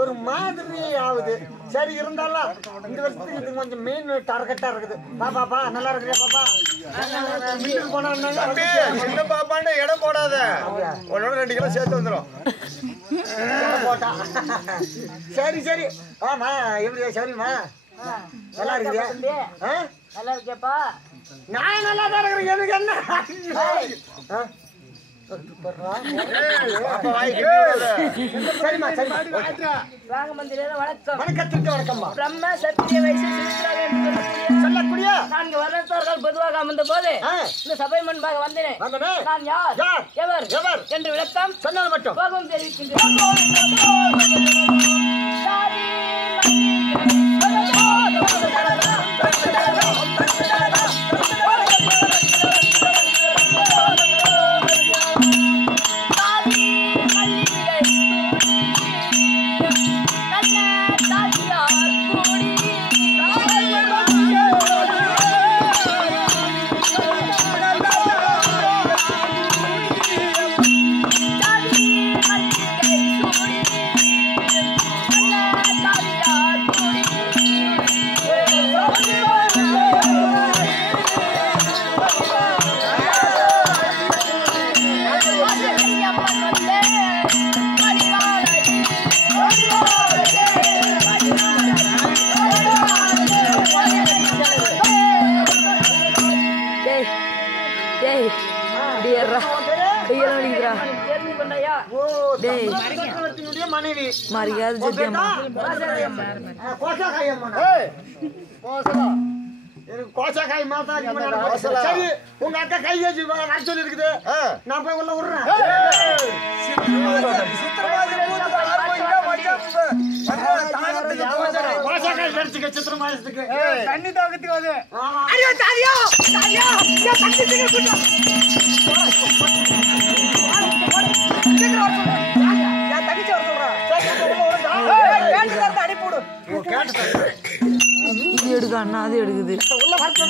ஒரு மாதிரி ஆகுது. சரி இருந்தாலும் இந்த வருஷத்துக்கு இது கொஞ்சம் மெயின் டார்கெட்டா இருக்குது. பாப்பா நல்லா இருக்குதா பாப்பா? வீட்டுக்கு போனா சின்ன பாப்பான்னு இடம் போடாத, உன்னோட 2 கிலோ சேர்த்து வந்துடும் போட்டா. சரி சரி ஆமா எப்படி சரிம்மா நல்லா இருக்குதா? நல்லா இருக்கேப்பா. நான் நல்லா தான் இருக்கிறேன். எனக்கு என்ன பிரம்ம சத்திய வயசு சொல்லக்கூடிய 4 வருடத்தார்கள் பொதுவாக அமர்ந்த போது இந்த சபை முன்பாக வந்தேன். நான் யார் எவர் என்று விளக்கம் சொன்னால் மட்டும் கோபம் தெரிவிக்கின்றேன். சக்கரவர்த்தியினுடைய மனைவி மரியாதை ஜெட்டியம்மா எனக்கு கோசாக்காய் மாத்தா சரி உங்க அக்கா கையை சொல்லி இருக்குது நான் போய் உள்ள விடுறேன் கோசாக்காய் கிடைச்சுக்க சித்திர மாசத்துக்கு தண்ணி தாக்கத்துக்கு அது அடிப்போடு இது எடுக்க அண்ணா அது எடுக்குது உள்ள பார்த்து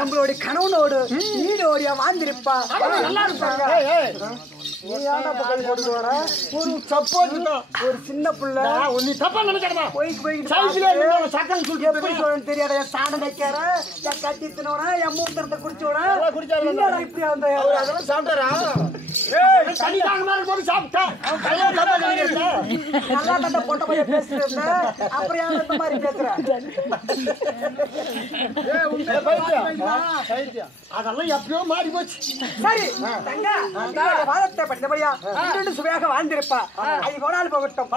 நம்மளுடைய கணவனோடு நீடோடியா வாழ்ந்திருப்பா நல்லா இருப்பாங்க ஒரு சப்போர்ட் ஒரு சின்ன பிள்ளை நீ தப்பா நினைக்கிறமா தெரியாத சாணம் வைக்கிற கட்டி தினோட என் மூத்திரத்தை குடிச்சோட இப்படி அதெல்லாம் சாப்பிட்டாரா நல்லா தட்ட போட்ட பையன் பேசுறது அப்புறம் யாரும் இந்த மாதிரி பேசுற அதெல்லாம் எப்பயோ மாறி போச்சு சரி வாதத்தை படித்தபடியா சுவையாக வாழ்ந்திருப்பா அது போனால் போகட்டும்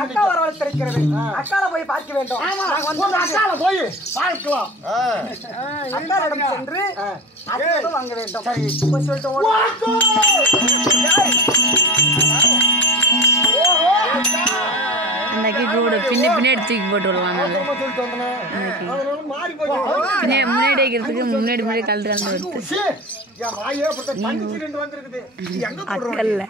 அக்கா வரவழைத்திருக்கிறது அக்கால போய் பார்க்க வேண்டும் அக்கால போய் பார்க்கலாம் அக்காலிடம் சென்று வாங்க வேண்டும் சரி சொல்லிட்டு பின்னாடி தூக்கி போட்டு விடலாம் முன்னாடி வைக்கிறதுக்கு முன்னாடி கலந்து அக்கல்ல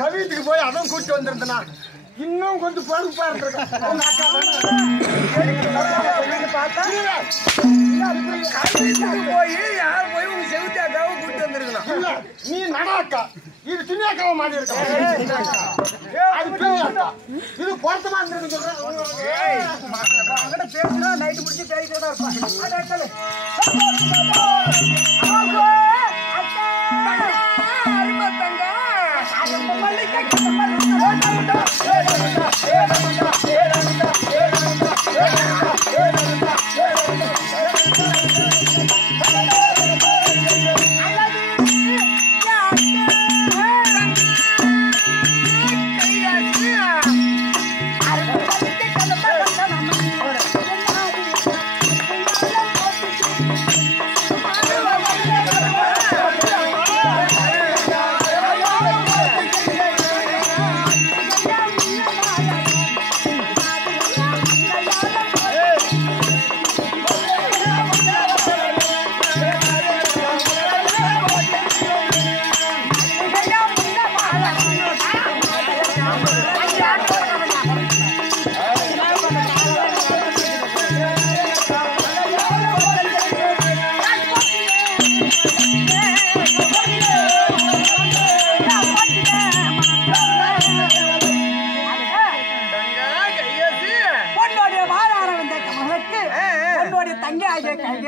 கவித்துக்கு போய் அவன் கூட்டு வந்திருந்தனா இன்னும் கொஞ்சம் பொறுப்பா போய் யார் போய் உங்க செவுத்தி அக்காவை கூட்டு வந்திருக்கலாம் நீ நடாக்கா இது துணி அக்காவை மாதிரி இருக்கா இது பொருத்தமா இருந்து பேசுனா நைட்டு முடிச்சு பேசிட்டு தான் இருப்பான்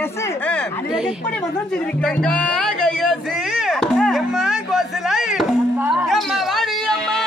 கையேசு எப்படி வந்தோம் செய்திருக்கிறேன் கங்கா கையேசு எம்மா கோசலை எம்மா வாடி எம்மா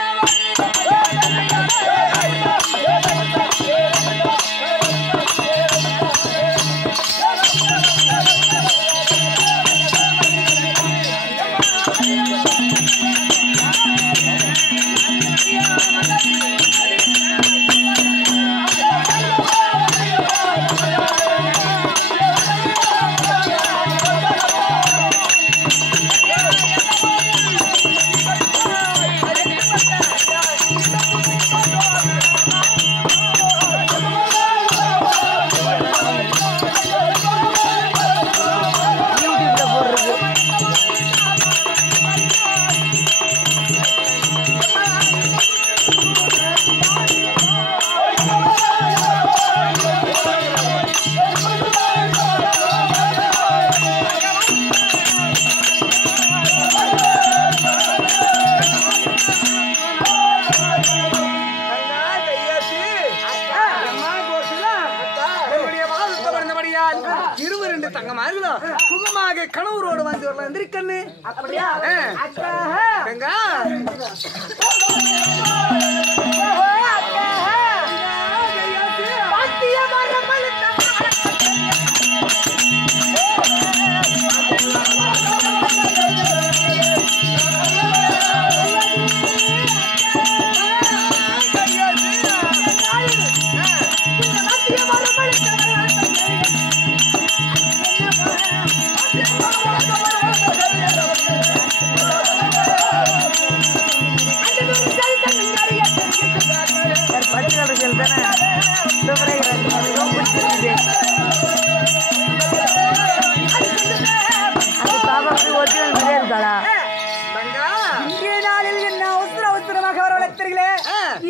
சுகமாக கணவரோடு வந்து வரலாம் எந்திரிக்கண்ணு அப்படியா அக்கா கங்கா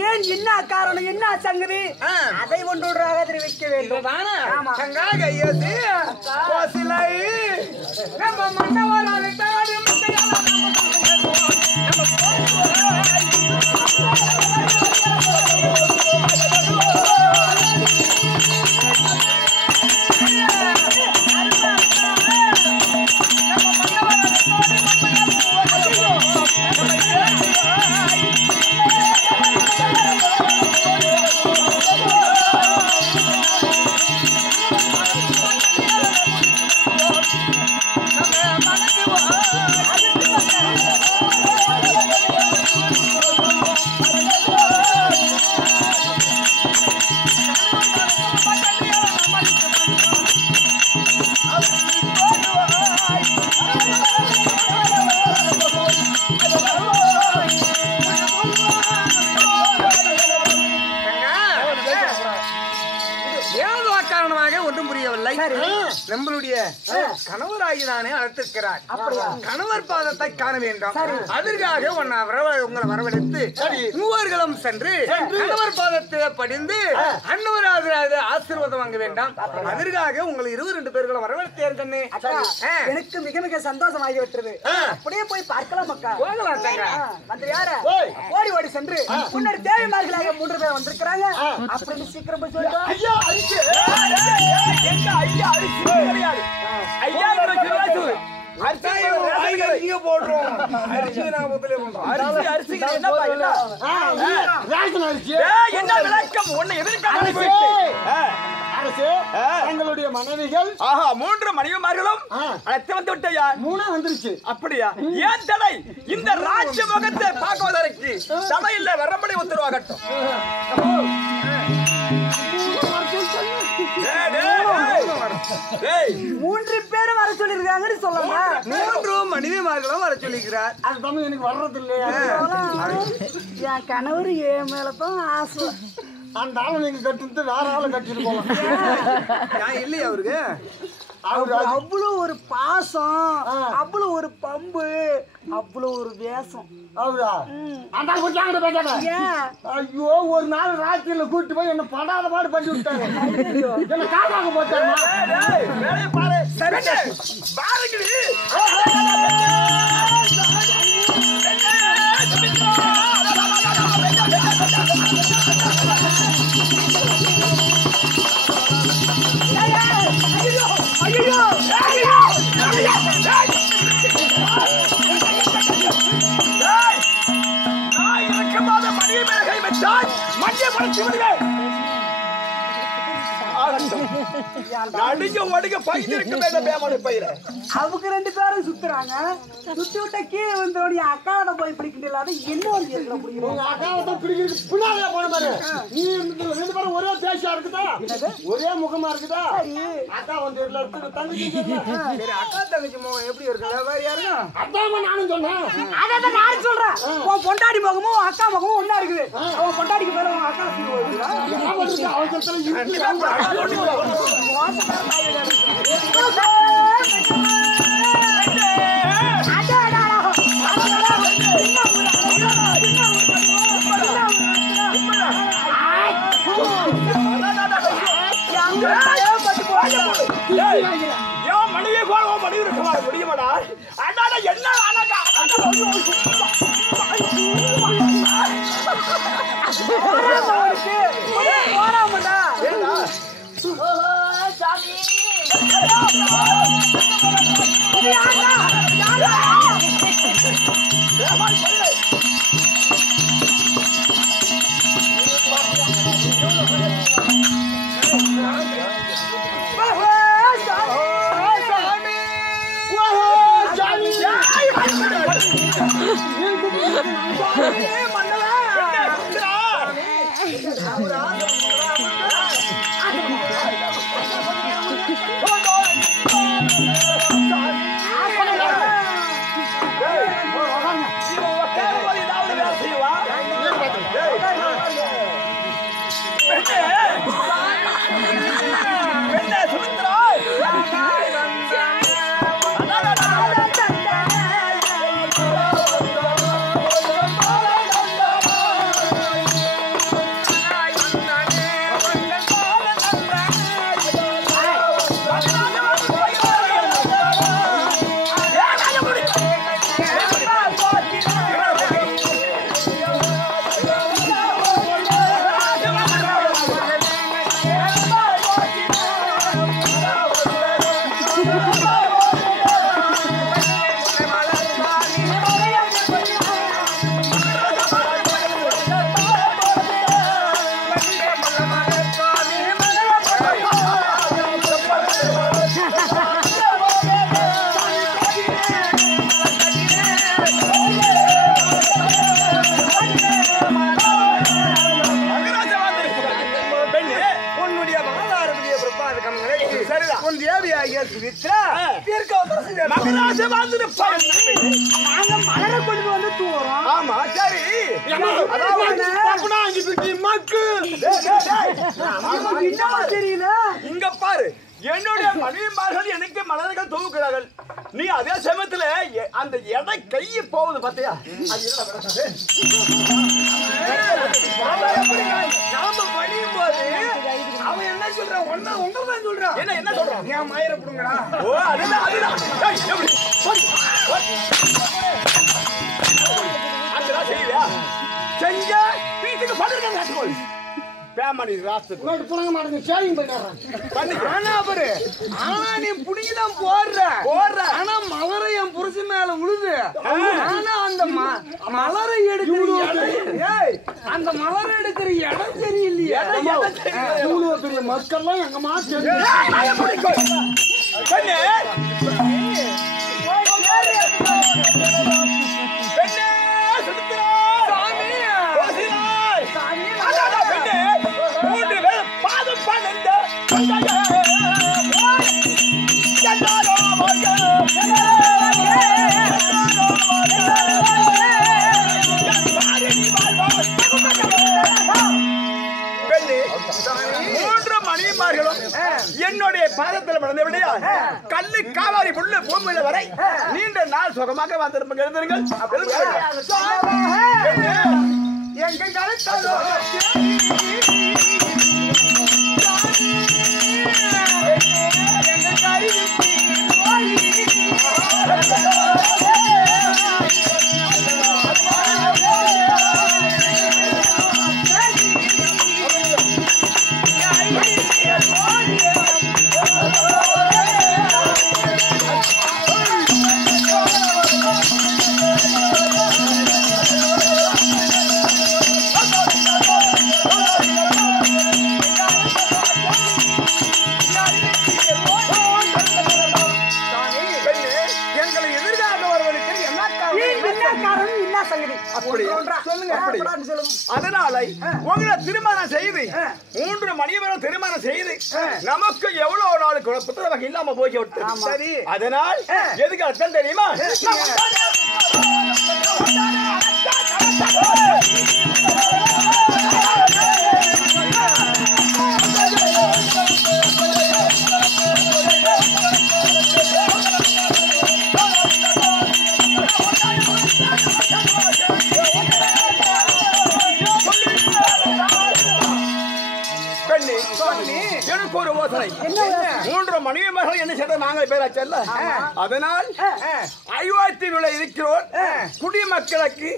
ஏன் என்ன காரணம் என்ன சங்கதி அதை ஒன்றொன்றாக தெரிவிக்க வேண்டும் கங்கா கையேசு கோசலை நம்ம மன்னவரான தாடி முத்தையால நம்மளுடைய கணவராகிதானே அழைத்திருக்கிறார் கணவர் பாதத்தை காண வேண்டும் அதற்காக உங்களை வரவழைத்து மூவர்களும் சென்று கணவர் பாதத்தை படிந்து அன்னவராக ஆசீர்வாதம் வாங்க வேண்டாம் அதற்காக உங்களை 22 பேர்களும் வரவழைத்தேன். எனக்கு மிக மிக சந்தோஷம் ஆகிவிட்டது. அப்படியே போய் பார்க்கலாம் மக்கா. வந்து யார ஓடி ஓடி சென்று முன்னாடி தேவிமார்களாக 3 பேர் வந்திருக்கிறாங்க அப்படின்னு சீக்கிரம் போய் சொல்லுங்க. ஐயா அரிசி ஐயா அரிசி கிடையாது ஐயா அரிசி போடுறோம் அரிசி நாங்க முதல்ல பண்றோம் அரிசி அரிசி என்னப்பா இல்ல ரேஷன் அரிசி என்ன விளக்கம் உன்னை எதிர்க்க அரசு எங்களுடைய மனைவிகள் 3 மனைவிமார்களும் அழைத்து வந்து விட்டயா 3 வந்துருச்சு அப்படியா ஏன் தடை இந்த ராஜ்ய முகத்தை பார்க்குவதற்கு தடை இல்ல வரம்படி உத்தரவாகட்டும். மூன்று பேரும் வர சொல்லிருக்காங்கன்னு சொல்லலாம். 3 மனைவிமார்களும் வர சொல்லிக்கிறார். அது தமிழ் எனக்கு வர்றது இல்லையா? என் கணவர் என் மேலதான் ஆசை. அந்த ஆளு நீங்க கட்டிட்டு வேற ஆளு கட்டிட்டு போலாம். ஏன் இல்லையா அவருக்கு? அவ்வளவு ஒரு பாசம், அவ்வளவு ஒரு பம்பு, அவ்வளவு ஒரு வேஷம். அவரா அந்த ஆள் கொஞ்சம் பேசாத. ஐயோ ஒரு நாள் ராத்திரில கூட்டிட்டு போய் என்ன படாத பாடு பண்ணி விட்டாங்க. என்ன காக்காக போட்டாங்க. வேலைய பாரு. சரி பாருங்கடி. ஐயோ மண்டிய பழச்சி விடுங்கள். நடிக்க ஒடுக்க பயிர்க்க வேண்டாம் பேமானு பயிர. அவங்க 2 பேரும் சுத்துறாங்க. சுத்தி விட்ட கீழே வந்தோட அக்காவோட போய் பிடிக்கிட்டு அது என்ன வந்து இருக்கிற முடியும். உங்க அக்காவை பிடிக்கிறது புனாலே போன பாரு. நீ 2 பேரும் ஒரே பேசியா இருக்குதா? ஒரே முகமா இருக்குதா? அக்கா வந்து எல்லாத்துக்கு தங்கச்சி சரி அக்கா தங்கச்சி முகம் எப்படி இருக்கு? வேற யாருங்க? அதாம நானும் சொன்னேன். அதான் நான் சொல்றேன். உன் பொண்டாடி முகமும் அக்கா முகமும் ஒண்ணா இருக்குது. உன் பொண்டாடிக்கு மேல உன் அக்கா சீவு வருதுடா. அவசரத்துல இருக்கு. மனைவி போல மனைவி இருக்க முடியுமாடா? அண்ணா என்ன அழகா மலரை கொண்டு வந்து தூரம். ஆமா சரி தெரியல. இங்க பாரு என்னுடைய மனைவிமார்கள் எனக்கு மலர்கள் தூவுகிறார்கள். நீ அதே சமயத்துல அந்த எடை கையை போகுது பாத்தியா? நாம பணியும் போது அவன் என்ன சொல்றான்? உங்கதான் சொல்றான். என்ன சொல்றான்? ஏன் மயிர புடுங்கடா? ஓ அதுதான் அதுதான் செய்யா செஞ்ச வீட்டுக்கு படுக்க பேமணி ராசுக்கு புடுங்க மாட்டேங்க. ஷேரிங் பண்ணிடுறேன். ஆனா நீ புடிங்கதான் போடுற. ஆனா மலரை என் புருஷன் மேல உழுது. ஆனா அந்த மலரை அந்த மலரை எடுக்கிற இடம் சரியில்லையா? இவ்வளவு பெரிய மக்கள்லாம் எங்க மாற்று என்னுடைய பாதத்தில் விழுந்தபடியா கல்லு காவாரி புல்லு பூமியில வரை நீண்ட நாள் சுகமாக வந்திருப்பீர்கள். எங்க கழுத்தாலோ அதனால உங்களை திருமணம் செய்து 3 மணி வரை திருமணம் செய்து நமக்கு எவ்வளவு நாள் புத்தகம் இல்லாம போய் விட்டு சரி அதனால் எதுக்கு அர்த்தம் தெரியுமா எனக்கு ஒரு யோசனை 3 மனைவி மகள் என்ன செய்த நாங்கள் பேராச்சல்ல அதனால் அயோத்தியில் இருக்கிறோம் குடிமக்களுக்கு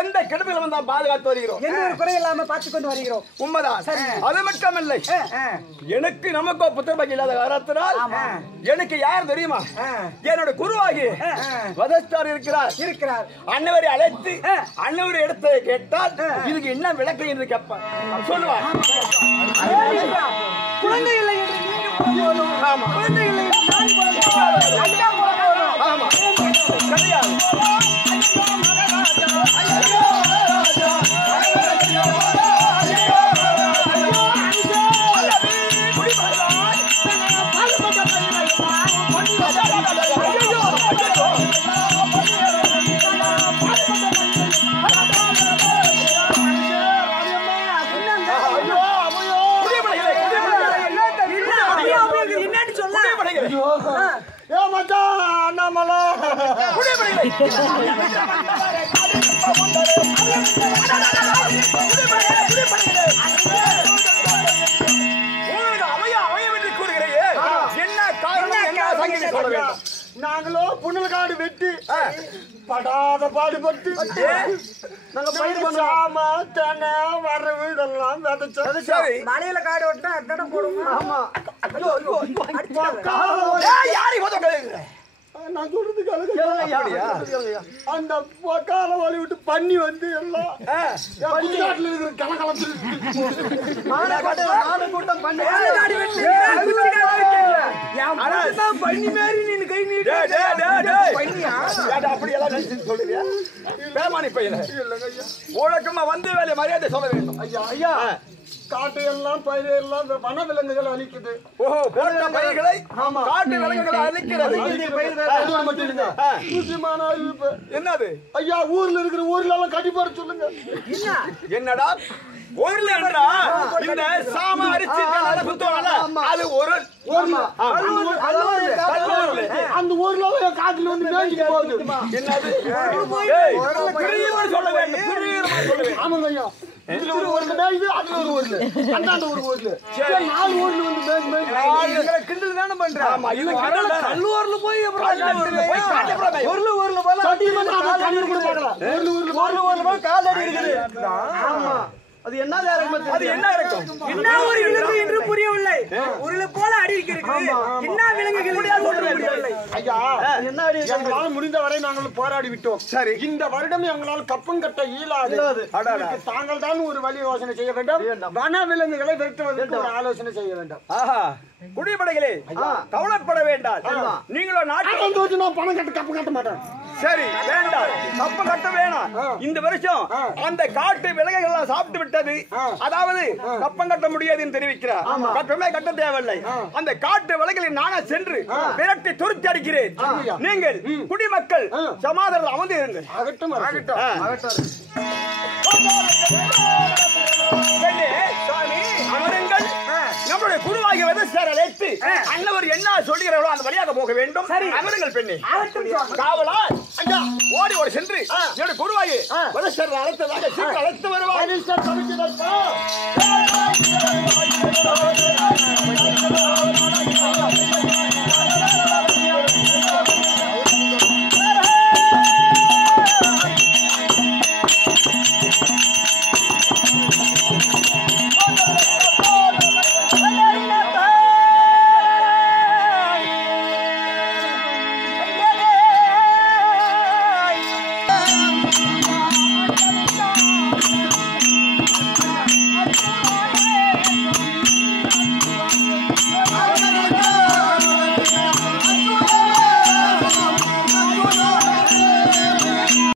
எந்த கெடுதல் வந்தால் பாதுகாத்து வருகிறோம் எந்த ஒரு குறை இல்லாம பார்த்து கொண்டு வருகிறோம் உண்மைதான் அது மட்டும் இல்லை எனக்கு நமக்கு புத்திரபாகி இல்லாத காரணத்தினால் எனக்கு யார் தெரியுமா என்னோட குருவாகி வதஸ்தார் இருக்கிறார் அன்னவரை அழைத்து அன்னவரை எடுத்து கேட்டால் இதுக்கு என்ன விளக்கம் என்று கேட்பார் சொல்லுவார் குழந்தை இல்லை என்று நீங்க ஆமா குழந்தை இல்லை நான் ஆமா கிடையாது நாங்களோ புனல் காடு வெட்டி படாத பாடுபட்டு நாங்க பயிர் பண்ணாம தென்னை வரவு இதெல்லாம் விதைச்சோம் மலையில காடு வெட்டினா அத்தனை போடுவோம் ஆமா நான் சொல்றதுக்கு அந்த கால வழி விட்டு பண்ணி வந்து எல்லாம் குஜராத்ல இருக்கிற கலகலத்தில் பண்ணி மாதிரி நீ கை நீட்டு அப்படி எல்லாம் சொல்லுவியா பேமானி பையன் ஒழுக்கமா வந்து வேலை மரியாதை சொல்ல வேண்டும் ஐயா காட்டு எல்லாம் பயிர் எல்லாம் வன விலங்குகள் அழிக்குது ஓஹோ போட்ட பயிர்களை காட்டு விலங்குகள் அழிக்கிறது முக்கியமான அறிவிப்பு என்னது ஐயா ஊர்ல இருக்கிற ஊர்ல எல்லாம் கட்டிப்பாரு சொல்லுங்க என்னடா ஊர்ல என்றா இந்த சாம அரிசி அது ஒரு அந்த ஊர்ல காட்டுல வந்து மேய்ஞ்சிட்டு போகுது என்னது சொல்ல வேண்டும் ஆமாங்க ஐயா இதுல ஒரு ஊர்ல மேய்து அதுல ஒரு ஊர்ல அந்தாண்ட ஒரு ஊர்ல 4 ஊர்ல வந்து மேய்ந்து கிண்டல் தானே பண்றேன் ஆமா இது கல்லூர்ல போய் ஊர்ல போல சத்தியமா கண்ணு கூட பார்க்கலாம் ஊர்ல போய் கால் அடி இருக்குது ஆமா அது என்ன அது என்ன இருக்கும் என்ன ஒரு விலங்கு என்று புரியவில்லை உருளை போல அடி இருக்கிறது என்ன விலங்குகள் புரியவில்லை ஐயா என்ன அடி எங்களால் முடிந்த வரை நாங்கள் போராடி விட்டோம் சரி இந்த வருடம் எங்களால் கப்பம் கட்ட இயலாது தாங்கள் தான் ஒரு வழி யோசனை செய்ய வேண்டும் வன விலங்குகளை விரட்டுவதற்கு ஒரு ஆலோசனை செய்ய வேண்டும் குடிப்படைகளே கவலைப்பட வேண்டாம் நீங்களோ நாட்டு நான் பணம் கட்ட கப்பம் கட்ட மாட்டேன் சரி வேண்டாம் கப்பம் கட்ட வேணாம் இந்த வருஷம் அந்த காட்டு விலங்குகள் சாப்பிட்டு விட்டது அதாவது கப்பம் கட்ட முடியாது என்று தெரிவிக்கிறார் கட்டமே கட்ட தேவையில்லை அந்த காட்டு விலங்குகளை நானே சென்று விரட்டி துருத்தி அடிக்கிறேன் நீங்கள் குடிமக்கள் சமாதானம் அமர்ந்து இருங்கள் ஆகட்டும் அமருங்கள் நம்முடைய குருவாகிய வதஸ்தார் அழைத்து அன்னவர் என்ன சொல்கிறார்களோ அந்த வழியாக போக வேண்டும் அமருங்கள் பெண்ணே காவலா ஐயா ஓடி ஓடி சென்று என்னுடைய குருவாகி வதஸ்தார் அழைத்ததாக சீக்கிரம் அழைத்து வருவார்